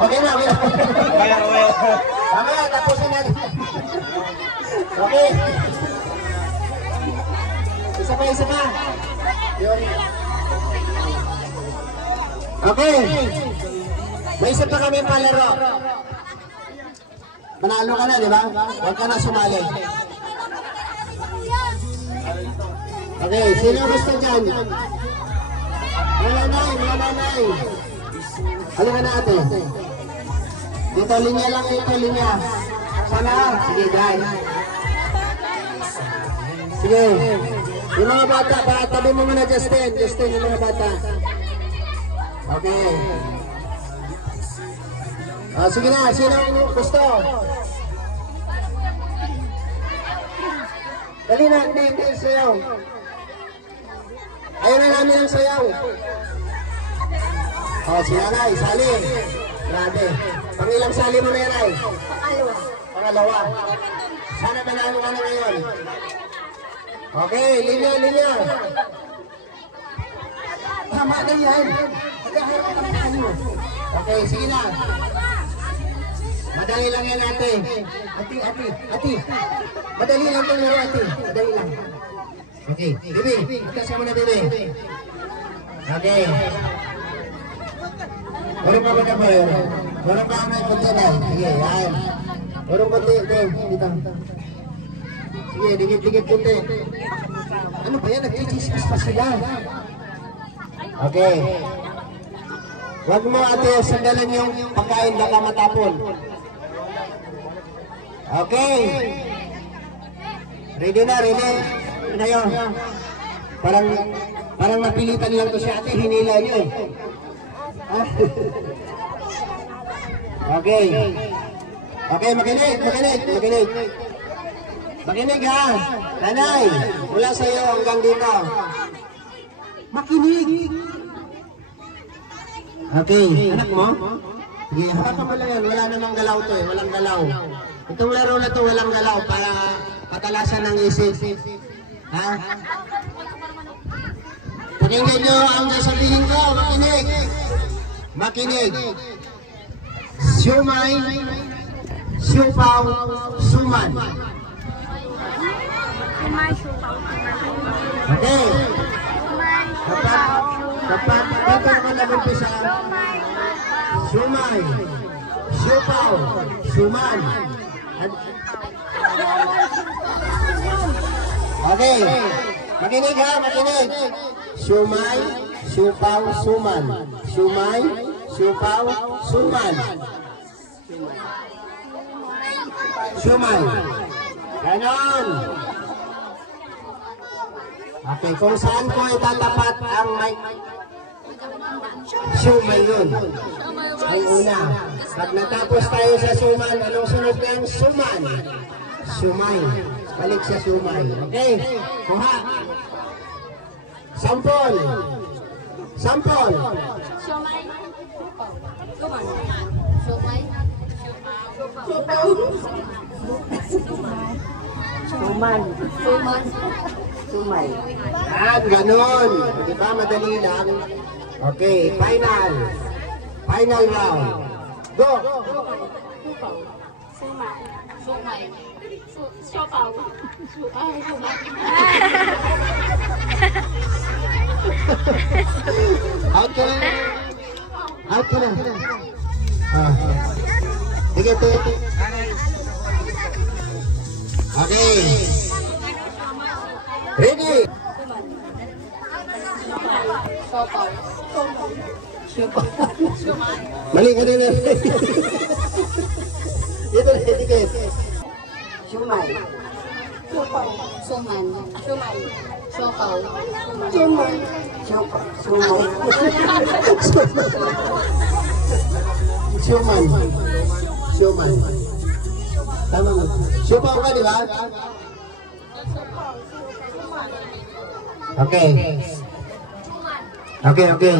Okay na, okay na. Mamaya, tapusin natin. Okay. Isa pa. Yun. Okay. May isa pa kami palaro. Manalo ka na, di ba? Huwag ka na sumali. Okay, sino gusto dyan? Mga nanay. Halika na ate. Dito, linya lang ito, linya. Sana, sige, guys. Sige. Yung mga bata, tabi mo muna, Justin, yung mga bata. Okay. Sige na, sino gusto? Dali na, hindi sayaw. Ayaw na namin ang sayaw. Si Nanay, sali. Grabe. Pangilang sali mo na yan, ay? Pangalawa. Sana manalo ka na ngayon. Okay, linya. Tama na yan. Okay, sige na. Madali lang yan, ate. Ate. Madali lang itong laro, ate. Madali lang. Okay, Bibi. Kasama mo na, Bibi. Okay. Meron pa ba na ba yun? Meron pa kami punta na. Sige, yan. Purong konti. Dito. Sige, dikit-dikit konti. Ano ba yan? Nagchichismis pa sila. Okay. Huwag mo ate, sandalan yung pagkain baka matapon. Okay. Ready na, ready. Ano yun? Parang napilitan lang to si ate, hinila nyo eh. Okay. Okay, makinig. Makinig ha. Nanay, mula sa iyo hanggang dito. Makinig. Okay, anak mo? Sige, hapakan mo lang yan. Wala namang galaw to eh. Walang galaw. Itong laro na to walang galaw para patalasan ng isip. Ha? Pakinggan nyo ang sasabihin ko. Makinig. Makinig. Siumay, siupaw, suman. Okay. Kapag dito naman nag-umpisa, siumay, siupaw, suman. Okay. Makinig ha, makinig. Siumay, siupaw, suman. Siumay, siupaw, suman. Siumay. Ganon. Okay, kung saan ko itatapat ang mic, siumay yun. Ang una. Pag natapos tayo sa suman, anong sunod ng suman? Siumay. Balik sa siumay. Okay? Kuha. Sampol. Sampol. Siomay. Suman. Siomay. Sumay. Yan, ganun. Di ba? Madali lang. Okay, final. Final round. Go! Siomay. Siopaw. Out ka na. Out ka na. Sige, sige. Okay. Ready? Mali ka na. Dito na, sige. Sumay. Suman. Siopaw. Sumay. Siuman. Siuman. Tama mo. Siupaw ka, di ba? Okay. Okay.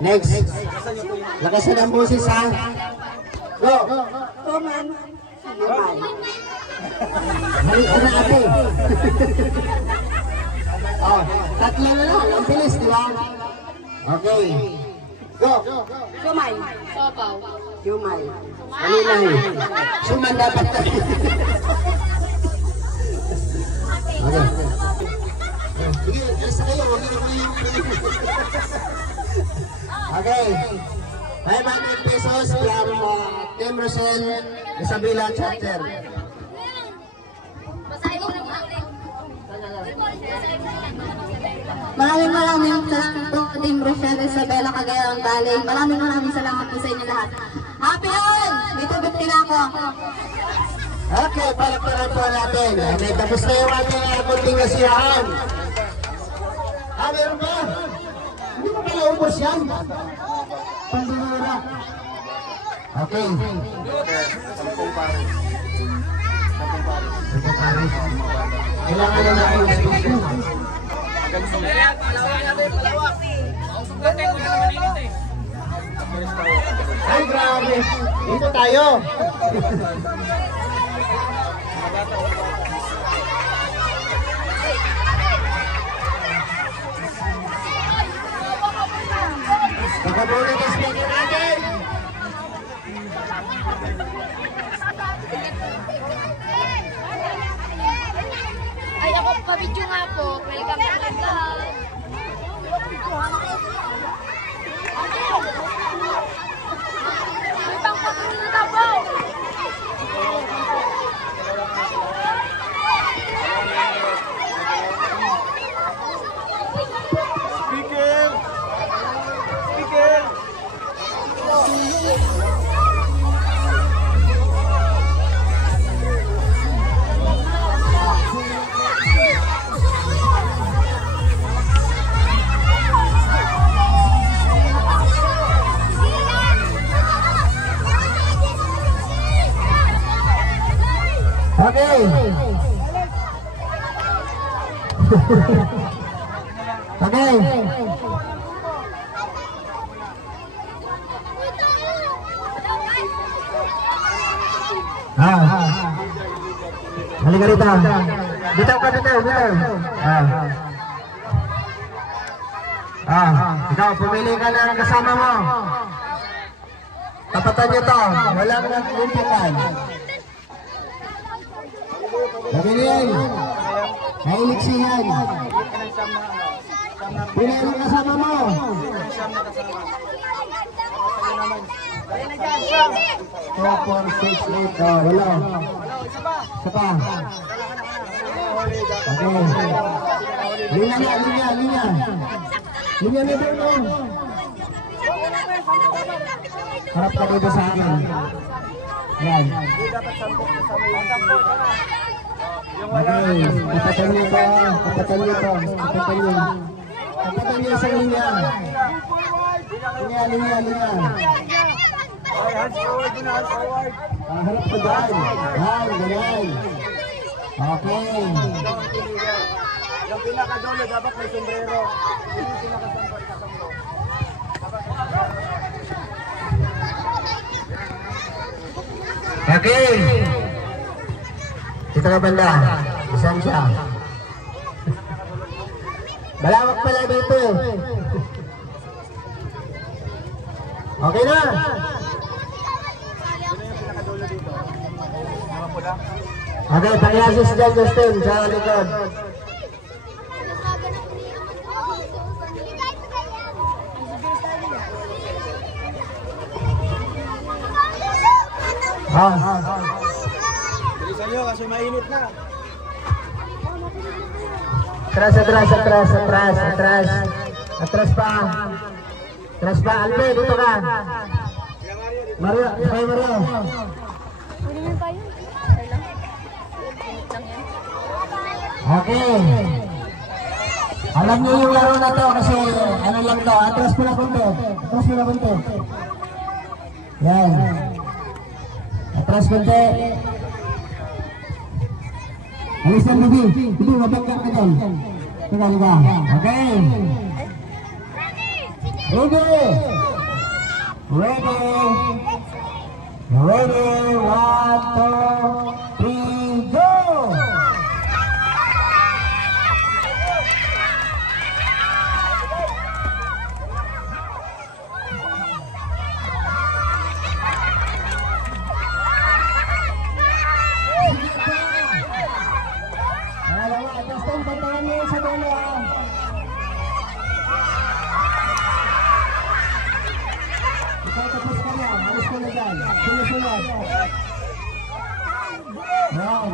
Next. Lakasan ang boses ha. Go. Suman. Sumay. Mali ka na ate. Oh, tatlo na lang. Ang bilis, di ba? Okay. Go. Sumay. Siopaw. Sumay. Mali na eh. Suman dapat. Okay. Sige, alis kayo. Okay. 500 pesos from Team Rosel, Isabela Chapter. Maraming salamat po Team Rochelle Isabela Cagayan Valley. Maraming salamat po sa inyo lahat. Happy on! Dito na ako. Okay, palakpakan po natin. May tapos na yung ating kunting nasiyahan. Meron ba? Hindi mo pala ubos yan? Pandinura. Okay. Sampung pare. Kailangan na natin yung space. Ay, grabe. Dito tayo. Pagkabunin ang speaker natin. Ay, ako pa-video nga po. Welcome to my vlog. May pang-patuloy na po. Okay. Halika rito. Bitaw ka, bitaw. Ikaw, pumili ka na ng kasama mo. Tapatan nyo to. Wala ka ng kumpukan. Sabi niya yan. Kailiksihan. Pili ang kasama mo. 4, 4, 6, 8. Wala. Isa pa. Okay. Linya na dito. Harap ka dito sa akin. Yan. Okay. Kapatan niyo to. Kapatan niyo sa linya. Linya. Harap ka dyan. Ganyan. Okay. Yung pinakadulo dapat may sombrero. Yung pinakasampo. Okay. Dito ka banda. Isan siya. Balawak pala dito. Okay na. Okay, pangyasis dyan, Justin, sa likod. Bilisan nyo kasi mainit na. Atras pa. Alpe, dito ka. Mario. Okay. Alam niyo yung laro na to kasi ano lang to. Atras mo na punto. Yan. Atras konti. Alisan Bibi. Bibi, mabanggang ka dyan. Teka. Okay. Ready. 1, 2, 3, go! Justin, bantayan niyo sa dulo. Ikaw tapos ka na. Alis ka na dyan. Sunod. Yan.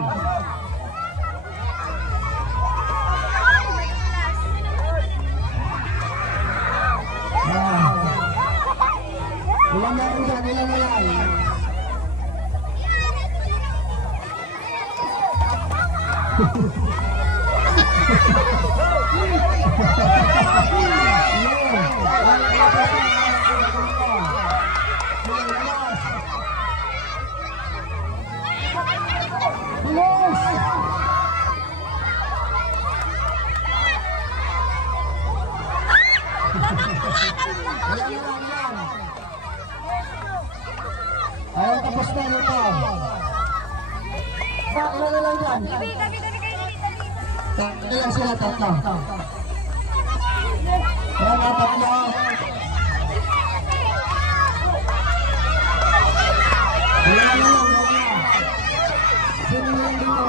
Ilan na rin dyan. Ayaw tapos na nito. Ano na lang dyan? Ilan sila tatlo? Ayan na tatlo. Ilan na lang. Sino lang dito?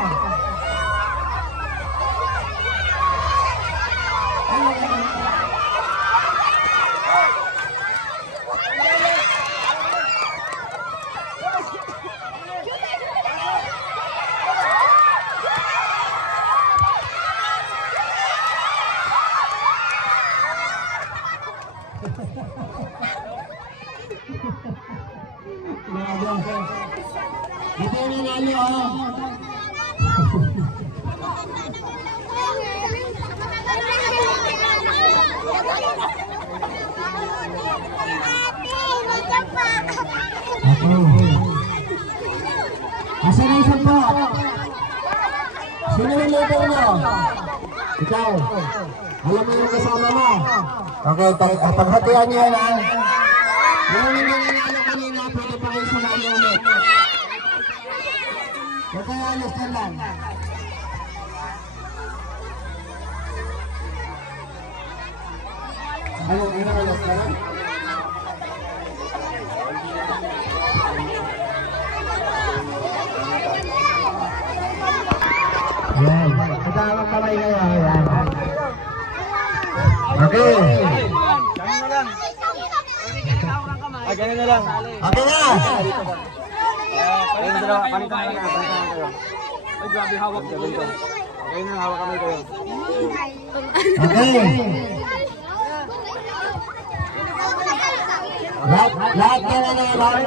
Dito yung nanalo Asan na isa po? Sino yung leader nyo? Ikaw, alam mo yung kasama mo. Okay, paghatian niyo yan ha. Yung nangyayalo kanina, pwede pa kayo sumali ulit. Huwag kayo alis na lang. Anong alas na lang? Yan. Katawang kamay kayo. Yan. Okay. Ganun na lang. Okay na. Ayun na lang. Palitan na kayo. Ay, grabe hawak niya. Okay na, hawak kamay kayo. Okay. Lahat na lang naman.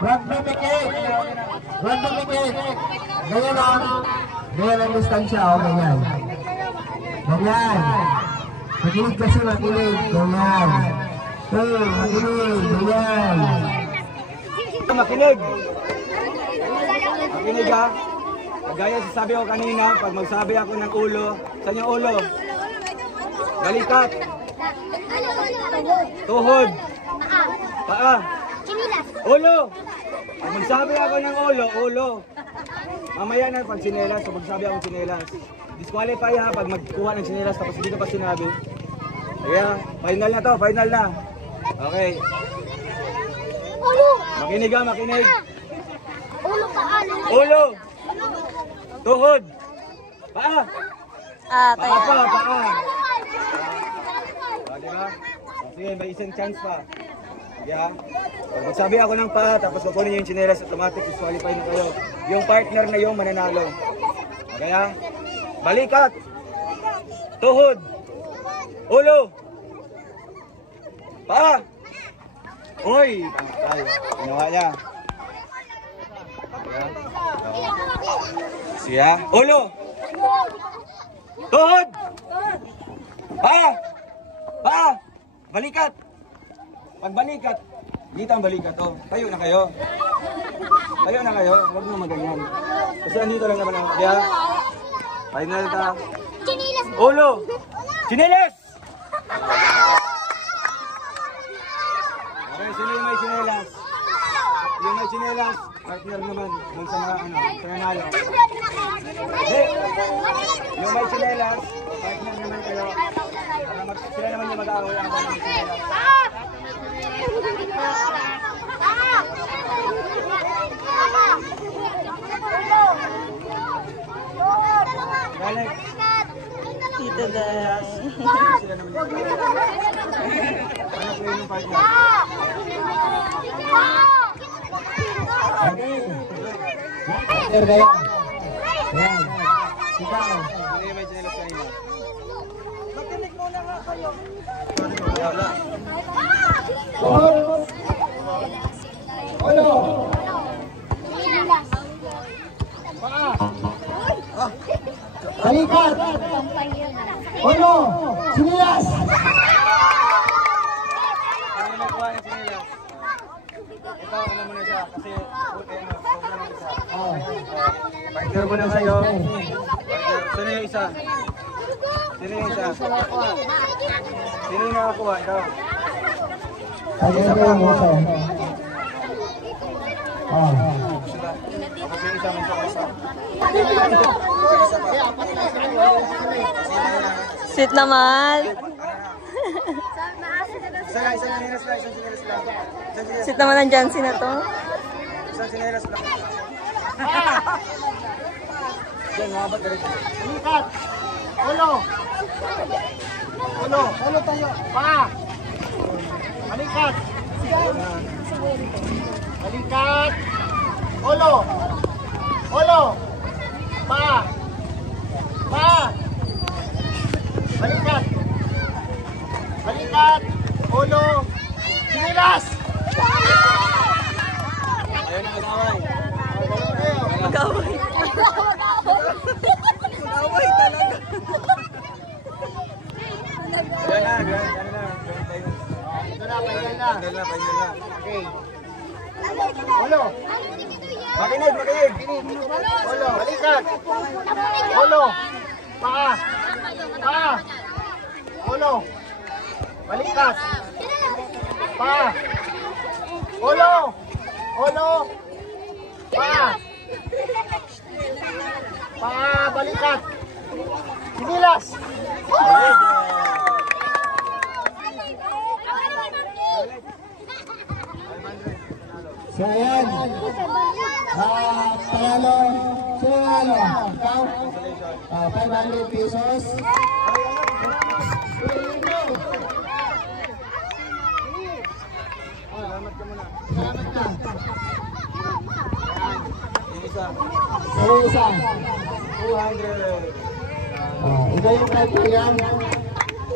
Huwag bumikit. Huwag bumikit. Ganyan lang. Ganyan ang distansya. O, ganyan. Ganyan. Makinig kasi makinig. Ganyan. Makinig. Ganyan. Makinig. Makinig ha. Gaya sabi ko kanina, pag magsabi ako ng ulo, saan yung ulo? Balikat. Tuhod. Paa. Ulo. Pag magsabi ako ng ulo. Mamaya na pag sinelas, so magsabi ako ng sinelas. Disqualify ha pag magkuha ng sinelas tapos hindi ko pa sinabi. Kaya, final na to, final na. Okay. Makinig ha, makinig. Ulo. Tuhod. Paa. Paa. Diba? Sige, may isang chance pa. Yeah. Pag magsabi ako ng pa, tapos kukunin niyo yung chinelas, automatic disqualify na kayo. Yung partner na yung mananalo. Okay ha? Balikat. Tuhod. Ulo. Pa. Uy. Ay, ginawa niya. Siya. Ulo. Tuhod. Pa. Pa. Balikat. Pagbalikat, dito ang balikat, oh. Tayo na kayo. Tayo na kayo, huwag na maganyan. Kasi andito lang naman ang, yeah. Final ka. Ulo! Chinelas! Okay, sino yung may chinelas? Yung may chinelas, partner naman, dun sa mga, sa nanalo. Hey! Yung may chinelas, partner naman kayo. Sila naman yung mag-aaway ang mga chinelas. Balik. Tito Das. Ano po yung partner? Partner kayo. Yan. Ikaw. Hindi may chinelas kanina. Makinig muna nga kayo. Wala. Ulo. Balikat. Ulo. Chinelas. Ano yung nakuha ng chinelas? Ito, ano muna siya, kasi sobrang isa. Partner mo na kayo. Sino yung isa? Sino yung isa? Sino yung nakakuha? Ikaw. Isa pa lang mo. Tapos yung isa, may isa. Sweet naman. Isang chinelas lang, isang chinelas lang. Sweet naman ang Jancy na to. Isang chinelas lang. Diyan, mahabat ka rin. Balikat. Ulo. Ulo tayo. Pa. Balikat. Balikat. Ulo. Pa. Balikat. Ulo. Chinelas. Ayun ang mag-away. Mag-away. Mag-away talaga. Yan na. Final na. Okay. Ulo. Makinig. Ulo. Balikat. Ulo. Paa. Paa. Ulo. Balikat. Paa. Ulo. Ulo. Paa. Paa. Balikat. Sinilas. So ayan, panalo, ikaw, 500 pesos. Salamat ka. Sa isa. 200. Ito yung criteria.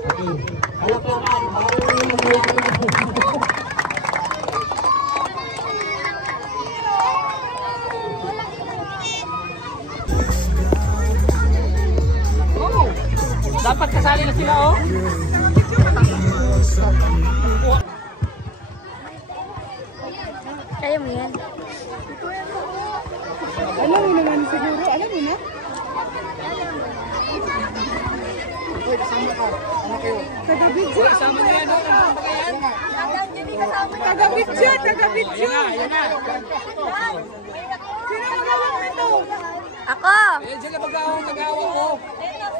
Okay. Palakpakan. Dapat kasali na sila, oh. Kaya mo yan. Alam mo naman siguro, alam mo na. Taga-video. Kasama na yan, oh. Taga-video, taga-video. Yan na. Sino magawa nito? Ako! Eh, sila mag-awa ko.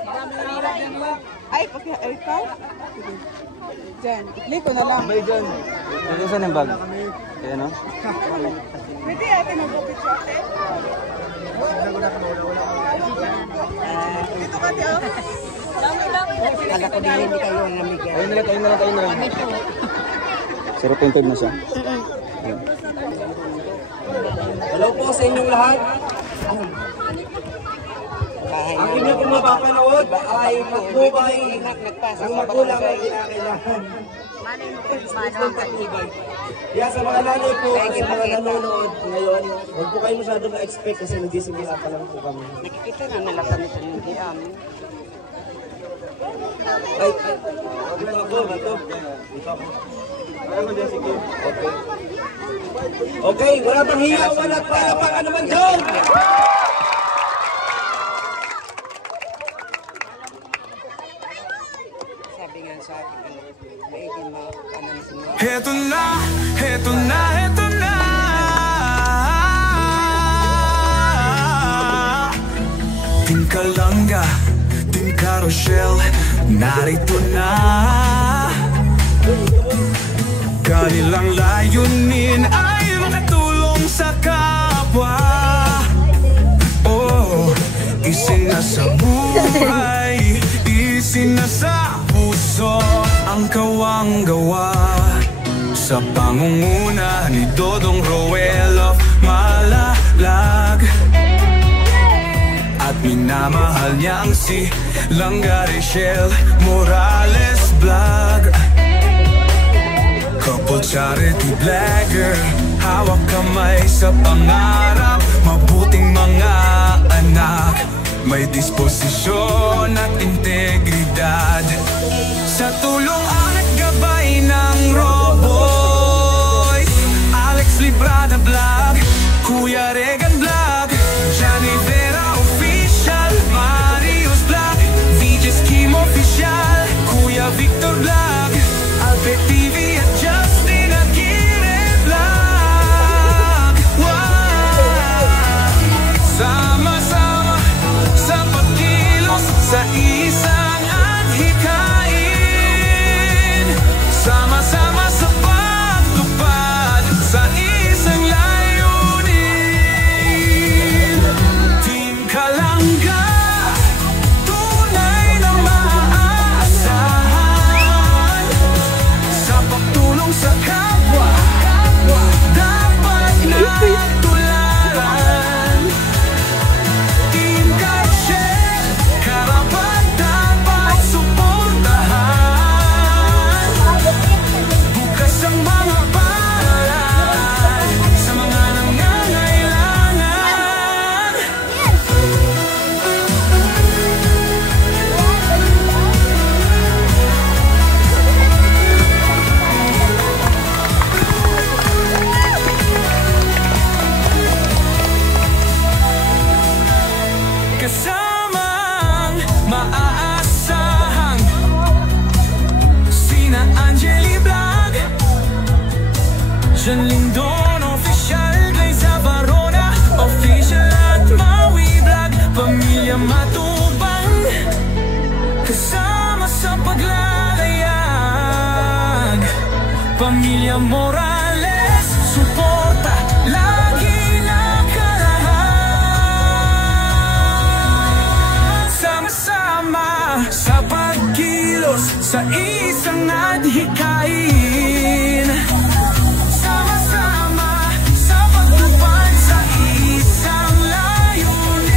Marami na hawak yan, oh. Ay, ikaw? Diyan, ikli ko na lang. May dyan. Ito saan yung bag? Ayan o. Pwede ate mag-upit siya, ate? Dito ka, tiyo. Kala ko din hindi kayo ang namigay. Ayun na lang. 0.5 na siya. Hello po sa inyong lahat. Ang inyo kung mapapanood ay matubay ng magulang ay kinakailangan. Kaya sa mga nanay po at sa mga nanonood ngayon, huwag po kayo masyadong na-expect kasi nagsisimula pa lang po kami. Nakikita na nila kami sa hindi amin. Ay, dito ako. Dito ako. Okay, wala pang hiyaw, wala pang ano man dyan! Sabi nga sa akin, maiging makapanan sa mga. Heto na Team Kalanga, Team Carousel, narito na. Kanilang layunin ay makatulong sa kapwa. Oh, isinasa buhay, isinasa puso ang kawang gawa. Sa pangunguna ni Dodong Roel of Malalag, at minamahal niyang si Langga Rachel Morales Vlog. Couple charity blogger, hawak kamay sa pangarap, mabuting mga anak, may disposisyon at integridad. Sa tulong at gabay ng Roboy, Alex Librada Vlog, Kuya Regan Vlog, Johnny Vera Official, Marius Vlog, VJ's Kim Official, Kuya Victor Vlog, Albert TV at Justin Aguirre Vlog. Wow! Sama-sama sa pagkilos sa isang adhikain, sama-sama sa pagtupad sa isang layunin. Team Kalanga, tunay na maaasahan, sa pagtulong sa kapwa, dapat na tularan. Team Carousel, karapat dapat suportahan. Bukas ang mga palad sa mga nangangailangan. John Lindon, official Glaze Barona, official at Maui Vlog, pamilya Matubang, kasama sa paglalayag, pamilya Morales, suporta lagi nakalahat. Sama-sama sa pagkilos sa isang adhikain, sama-sama sa pagtupad sa isang layunin.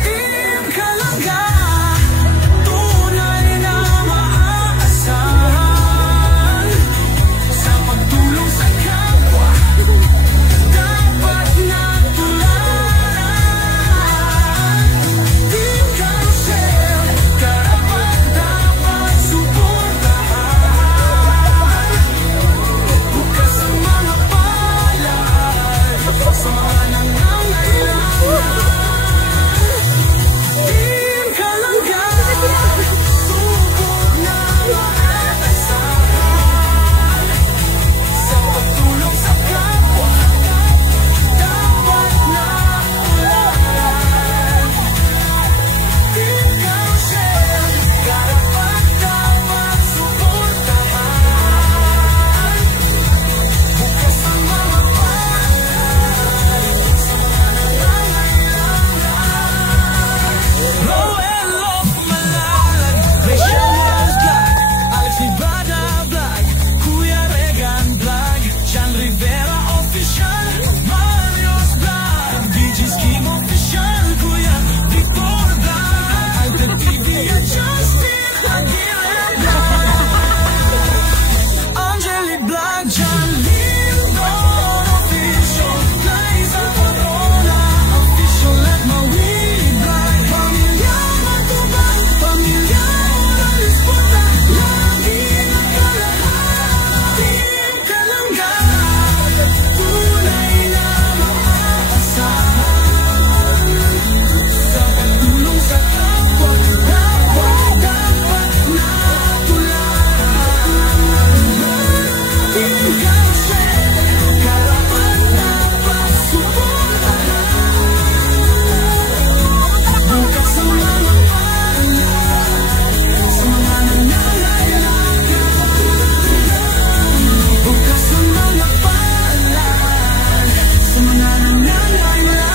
Team Kalangga, tunay na maaasahan, sa pagtulong sa kapwa, dapat natularan. Team Carousel, karapat-dapat suportahan, bukas ang mga palad sa mga nangangailangan. Team Kalangga, subok na maaasahan, sa pagtulong sa kapwa, dapat natularan. Team Carousel, karapat-dapat suportahan, bukas ang mga palad sa mga nangangailangan. Roel of Malalag, Rachel Wells Vlog, Alex Librada Vlog, Kuya Regan Vlog, John Rivera Official, Mario's Vlog, DJ Scheme Official, Kuya Victor Vlog, Alter TV at Justin Aguirre Vlog, Angeli Vlog, John Lindon Official, Liza Corona Official at Maui Vlog, pamilya Matubang, pamilya Morales Puta, lagi nakalahat. Team Kalangga, tunay na maaasahan, sa pagtulong sa kapwa, dapat natularan. Team Carousel, karapat-dapat suportahan, bukas ang mga palad sa mga nangangailangan, bukas ang mga palad sa mga nangangailangan.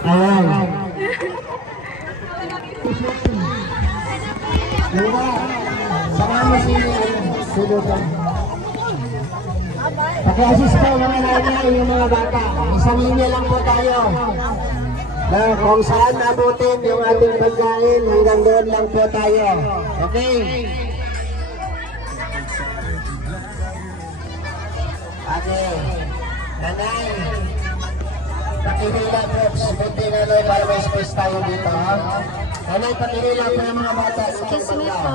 Ayan. Diba? Sama mo si Lutang. Paki-assist po mga nanay, yung mga bata. Isang linya lang po tayo. Na kung saan nabutin yung ating pagkain, hanggang doon lang po tayo. Okay? Okay. Nanay, pakihila po, buti na lang para may space tayo dito. Nanay, pakihila po yung mga bata. Excuse me po.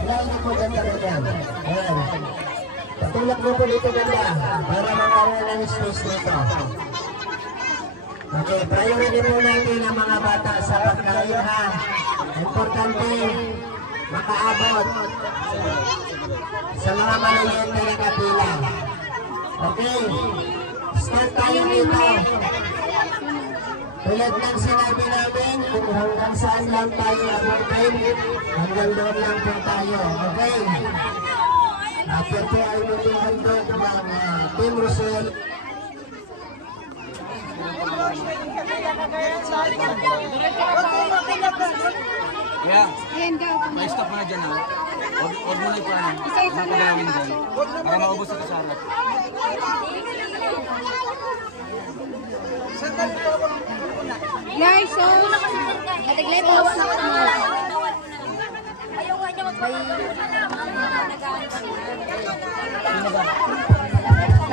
Ilan na po dyan talaga. Ayan. Patulak mo po dito ganda para makaroon ng space dito. Okay, priority po natin ang mga bata sa pagkain ha. Importante, makaabot sa mga maliliit na nakapila. Okay, start tayo dito. Tulad ng sinabi namin, kung hanggang saan lang tayo abutin, hanggang doon lang po tayo. Okay? After po ay maghandog ng Team Rosel. Yeah. May stop mo na dyan ha. Huwag mo na ipaano. Makagalawin dyan. Para maubos ito sa harap. Guys, so, natiglay po sa mga. Ayaw nga niya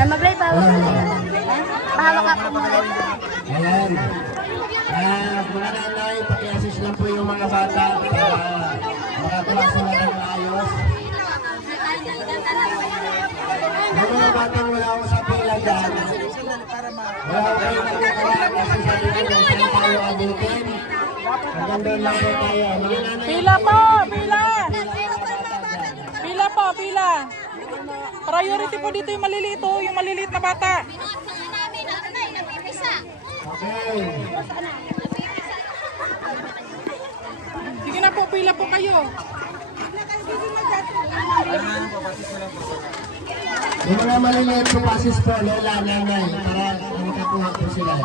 Maglay pa. Mahawak ka po mga. Ayan. Mga nanay, paki-assist lang po yung mga bata para makatuwa sila ng maayos. Yung mga batang wala ako sa pila dyan, wala ako kayo nagkakala kasi sabi ko kung saan tayo abutin. Hanggang doon lang po tayo. Mga nanay, Pila po! Pila! Pila po! Pila! Priority po dito yung maliliit oh, yung maliliit na bata. okay. Sige na po, pila po kayo. Yung mga maliliit po pasis po, lola, nanay, para makakuha po sila.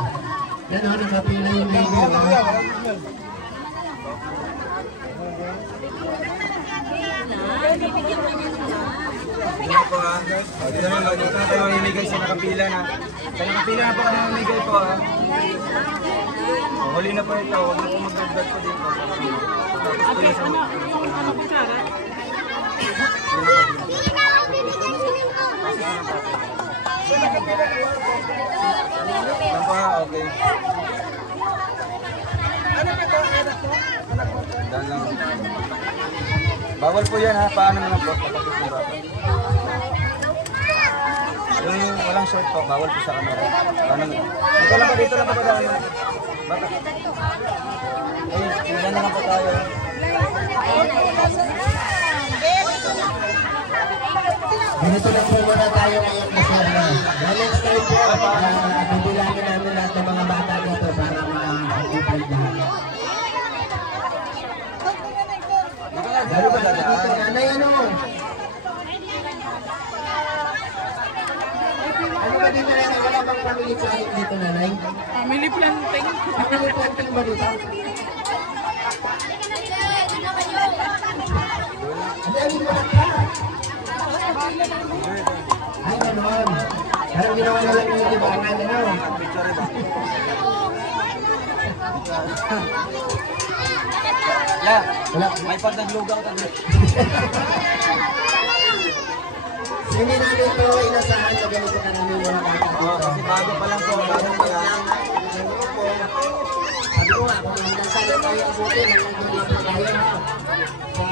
Yan o, nakapila yung baby. Dito po ha. Dito na tayo mamimigay sa nakapila na. Sa nakapila na po kami mamimigay po ha. Huli na po ito. Huwag na po mag-dagdag po dito. Ate, ano po siya? Yan po ha. Okay. Dan lang. Bawal po yan ha. Paano naman po? Yung walang short po, bawal po sa camera. Paano naman? Dito lang po, dito lang po ba dahil? Bata. Ay, tingnan na lang po tayo. Ganito na po muna tayo ngayon kasi next time po, bibilangin namin lahat ng mga bata dito para ma-open lahat. Dahil ba dadaan? Nanay, ano? Ano ba dito, nanay? Wala bang family planning dito, nanay? Family planting. Family planting ba dito? Ano ba ka? Ay, gano'n. Parang ginawa na lang yung libangan, ano? La, Wala. may pagdaglugaw tayo. Hindi namin ito inasahan na ganito ka namin mga bata dito. Kasi bago pa lang po, bago pa lang. Sabi ko nga, kung hanggang sana tayo abutin, hanggang doon lang po tayo ha.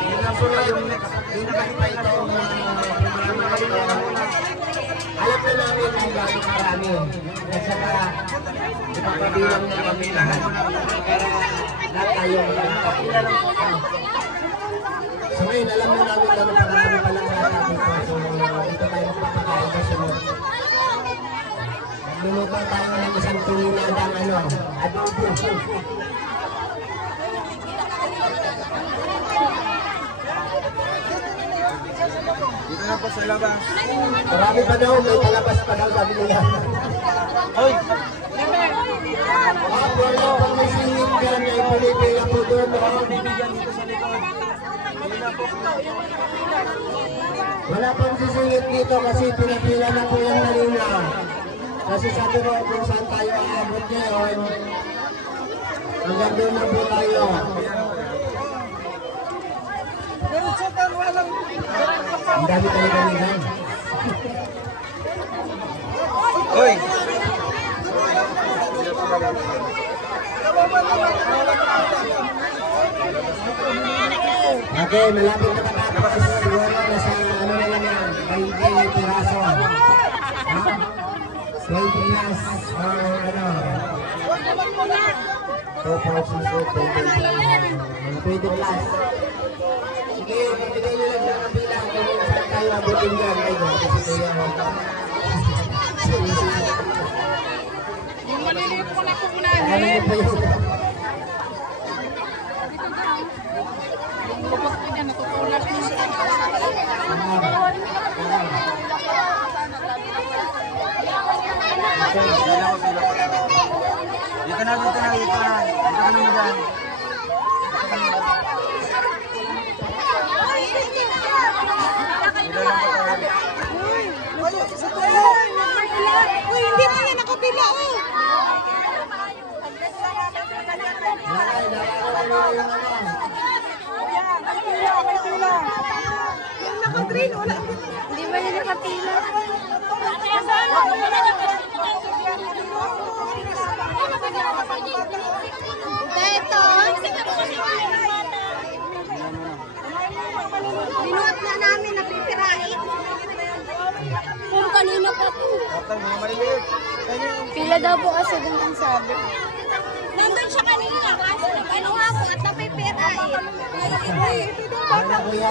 Yun lang po yung nakaipa itong programa na ito. Alam na namin kung gano'ng karami. At saka, ipapabilang na kami lahat para lahat tayo magkakapila lang po. So ngayon, alam na namin gano'ng karami palang bata dito. So, dito tayo magpapakain sa sunod. Luluto tayo ng isang tulinadang adobo. Dito na po sa labas. Marami pa daw, may palabas pa daw sabi nila. Hoy! Wala pang may singit dyan, ay pulipila po doon. Wala pang sisingit dito kasi pinapila na po yung nalina. Kasi sabi ko kung saan tayo aabot ngayon, hanggang doon na po tayo. Ang dami talaga nila. Hoy! Okay, malapit na matapos. Siguro nasa ano na lang yan, 20 piraso. Ha? 20 plus or ano? 20 plus. Sige, magbigay nyo lang ng bilang kung saan tayo abutin dyan. Kasi ito yan. Yung maliliit po na Ano pupunahin. po yun? Yung lubos ko dyan, natutulak mo. Dito na, dito na, dito na. Dito ka na madaan. Uy, hindi na yan nakapila oh. Yung naka-green, wala. Hindi ba yung nakapila? Ito. Binuot na namin, napipirain. Pila daw po kasi dun ang sabi. Nandun siya kanina. Ano nga po, at napipira eh. Ano po yan?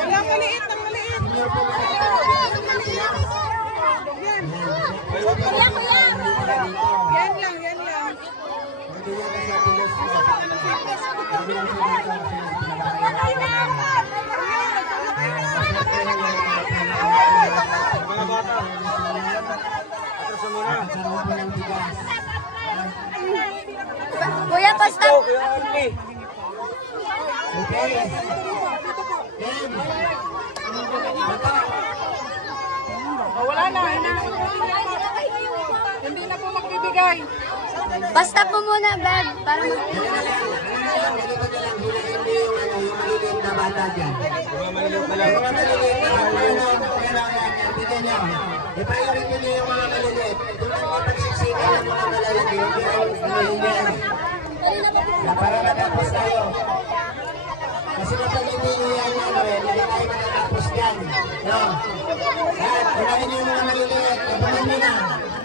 Ang maliit, ang maliit. Yan lang, yan lang. Kuya, pa-stop. Wala na, hindi na po magbibigay. Pa-stop mo muna, Beb. Para I-priority niyo yung mga maliliit. Tulad mo pagsisikan ng mga malalaki. Para matapos tayo. Kasi kapag hindi nyo yan hindi tayo matatapos dyan. No? At unahin niyo yung mga maliliit. Kapalan nyo na.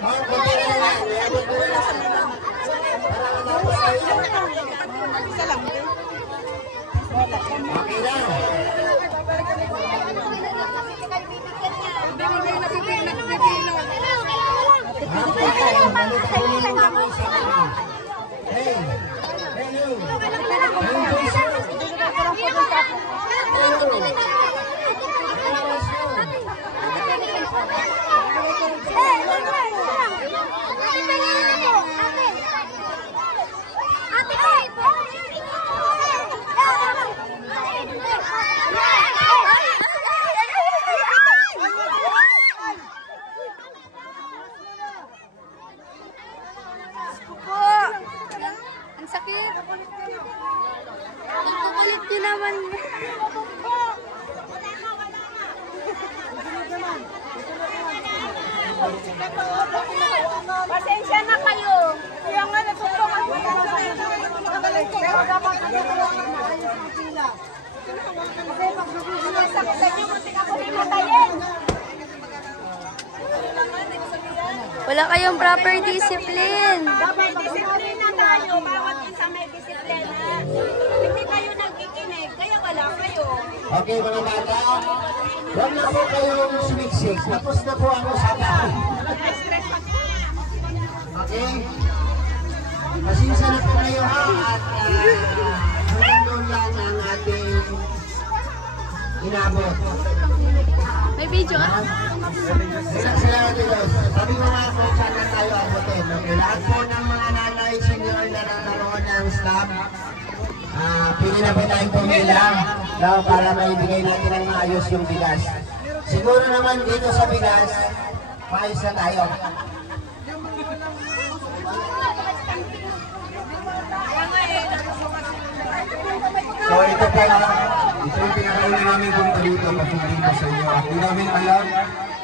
Kunti na lang. Iabot ko na lang. Para matapos tayo. Okay na. ang sakit. Ang kukulit nyo naman. Pasensya na kayo. Kaya nga, natutukan ko na pero dapat Wala kayong proper discipline. Dapat disiplina tayo. Bawat isa may disiplina. Hindi kayo nagkikinig, kaya wala kayo. Okay mga bata, huwag na po kayong sumiksik. Tapos na po ang usapan. Okay? Pasensya na po kayo ha at hanggang doon lang ang ating inabot. May video ka? Salamat dito. Sabi mo nga kung saan na tayo abutin. Okay? Lahat po ng mga nanay, senior na nakaroon ng staff, pili na po tayong pumila para maibigay natin ang maayos yung bigas. Siguro naman dito sa bigas, maayos na tayo. So ito po, ito yung pinakauna namin punta dito dito sa inyo. Hindi namin alam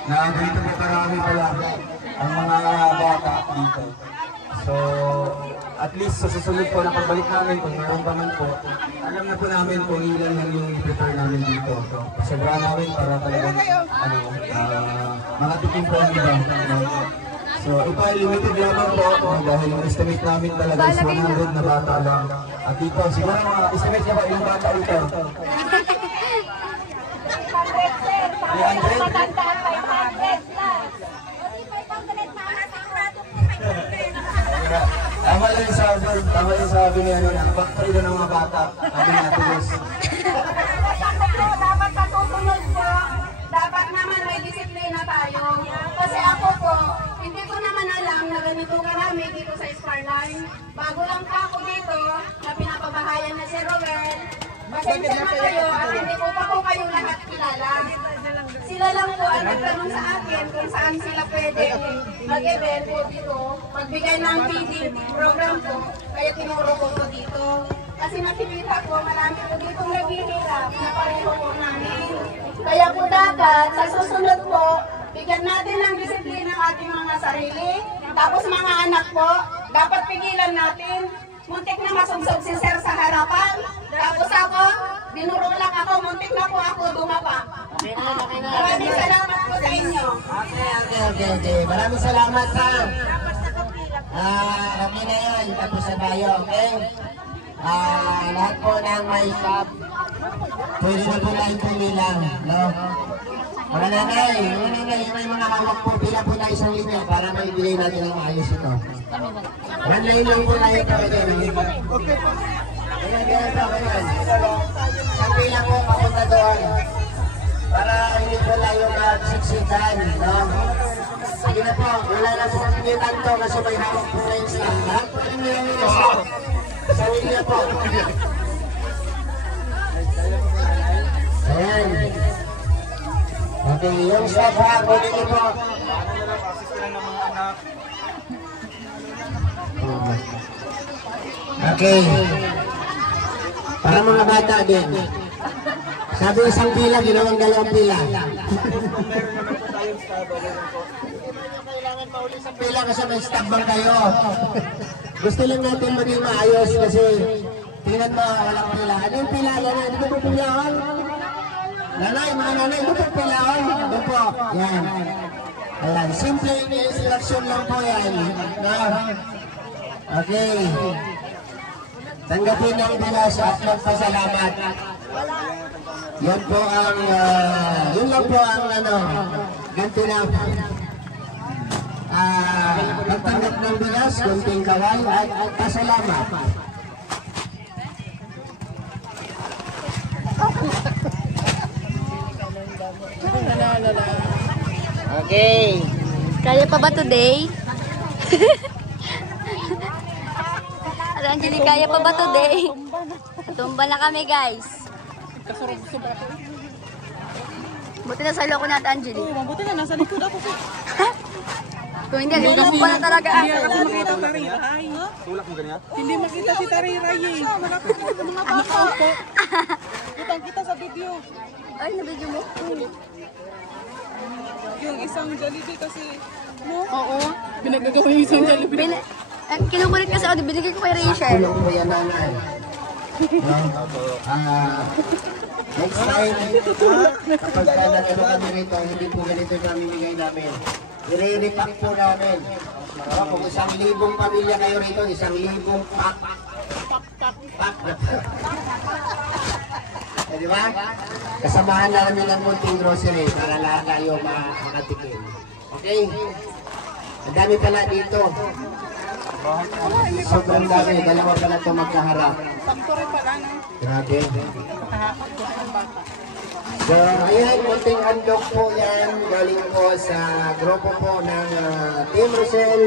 na ganito po karami pala ang mga bata dito. So, at least sa susunod po na pagbalik namin, kung meron pa man po, alam na po namin kung ilan lang yung i-prepare namin dito. So, pasabra namin para talagang makatikim po ang iba. So, ito ay limited lamang po dahil yung estimate namin talaga is 100 na bata lang. At dito, siguro mga estimate niya ba ilang bata ito? 300? Tama yung sabi niya na factory na ng mga bata. Sabi natin guys. Dapat katutunod po. Dapat naman may disiplina tayo. Kasi ako po, hindi ko naman alam na ganito karami dito sa Sparline. Bago lang pa ako dito, na pinapabahayan na si Roel. Pasensya na kayo at hindi ko pa po kayong lahat kilala. Sila lang po ang nagtanong sa akin kung saan sila pwede mag-event po dito, magbigay ng feeding program po, kaya tinuro ko po dito. Kasi nakikita ko, marami po dito naghihirap na pareho po namin. Kaya po dapat, sa susunod po, bigyan natin ng disiplina ang ating mga sarili. Tapos mga anak po, dapat pigilan natin. Muntik na masunsod si sir sa harapan. Tapos ako, dinuro lang ako, muntik na po ako dumapa. Maraming salamat po sa inyo. Okay. Maraming salamat ha. Okay na yan. Tapos na tayo, okay? Lahat po ng may stop, pwede na po tayong pumila, no? Mga nanay, may mga hawak po, pila po na isang linya para maibigay natin ang maayos ito. One line lang po tayo ito. Ayan. Isang pila po, papunta doon. Para hindi po tayo magsiksikan, no? Sige na po, wala na po kami tanto kasi may hawak po na yung staff. Lahat po rin nila yung staff. Sa linya po. Ayan. Okay, yung staff ha, kunin niyo po. Okay. Para mga bata din. Sabi isang pila, ginawang dalawang pila. Kailangan mauli sa pila kasi may staff bang kayo. Gusto lang natin maging maayos kasi tingnan mo, walang pila. Ano yung pila? Ano po pilahan? Nanay, mga nanay, ano po pilahan? Ano po? Yan. Ayan, simple instruction lang po yan. Okay. Tanggapin ang bilas at magpasalamat. Yan po ang, yun lang po ang ganti na pagtanggap ng bilas, kunting kawal at pasalamat. Okay. Kaya pa ba today? Angeli, kaya pa ba today? Tumba na kami, guys. Buti na sa loko natin, Angeli. Buti na, nasa likod ako. Kung hindi, tumba na talaga ako. Hindi ako makita si Tariray. Hindi makita si Tariray eh. Mga bata po. Kitang-kita sa video. Ay, na-video mo? Yung isang Jollibee kasi, no? Oo. Binagagawa yung isang Jollibee. Kinukulit kasi ako, binigay ko kay Rachel. Tulong po yan, nanay. Next time, kapag nagano kami rito, hindi po ganito yung namimigay namin. I-repack po namin. Kung 1,000 pamilya kayo rito, 1,000 pack. Di ba? Kasamahan namin ng munting grocery para lahat tayo makatikin. Okay? Ang dami pala dito. Sobrang dami. Dalawa pala ito magkaharap. Grabe. So, ayan, munting handog po yan. Galing po sa grupo po ng Team Rosel,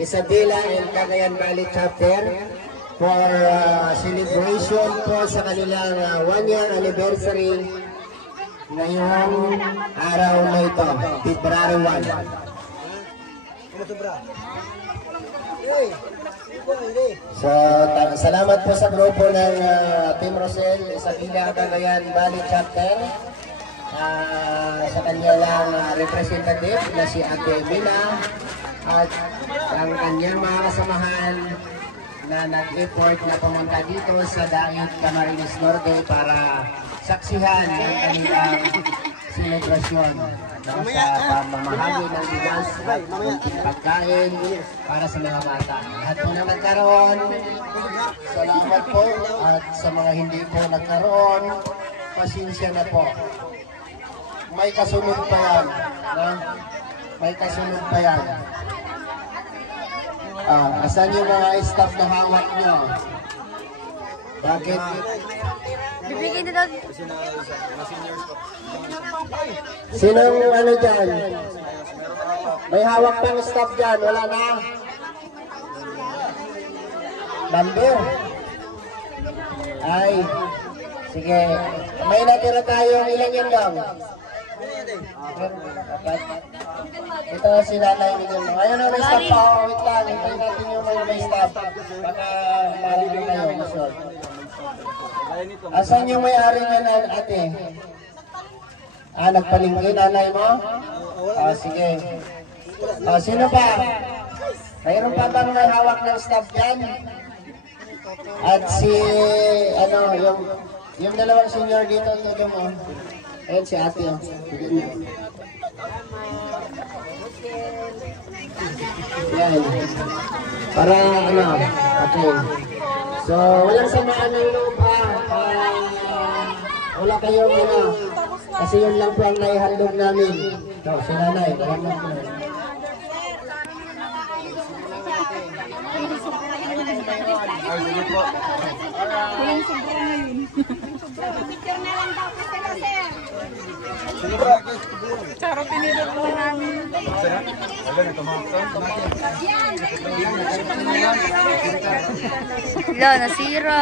Isabela and Cagayan Valley Chapter for celebration po sa kanilang 1-year anniversary ngayong araw na ito, February 1. So, salamat po sa grupo ng Team Rosel, Isabela, Cagayan Valley Chapter, sa kanilang representative na si Ate Mina at ang kanyang mga kasamahan na nag-effort na pumunta dito sa Dagat Camarines Norte para saksihan ang kanilang selebrasyon sa pamamahagi ng bigas at kunting pagkain para sa mga bata. Lahat po na nagkaroon, salamat po, at sa mga hindi po nagkaroon, pasensya na po. May kasunod pa yan. May kasunod pa yan. Asan yung mga staff na hawak nyo? Bakit? Bibigay na daw. Sinong ano dyan? May hawak pang staff dyan? Wala na? Number? Ay, sige. May natira tayong ilan yan lang? Ito si nanay ninyo. Ayun na, may staff pa. Wait lang, hintayin natin yung may staff. Baka marami kayo. Masyon. Asan yung may-ari niya na ate? Nagpalingki nanay mo? Sige. Sino pa? Mayroon pa bang may hawak ng staff dyan? At si, ano, yung dalawang senior dito, todo mo. Ayun si ate, oh. Yan. Para, ano, okay. So, walang samaan ng loob, ha. Wala kayong, ano, kasi yun lang po ang naihandog namin. So, si nanay, salamat po. Ay, sige po. Walang sobra ngayon. Picture na lang daw sila, sir. Sige po. Charo, pinilot po namin. Sir, wala na tumakot. Wala, nasira.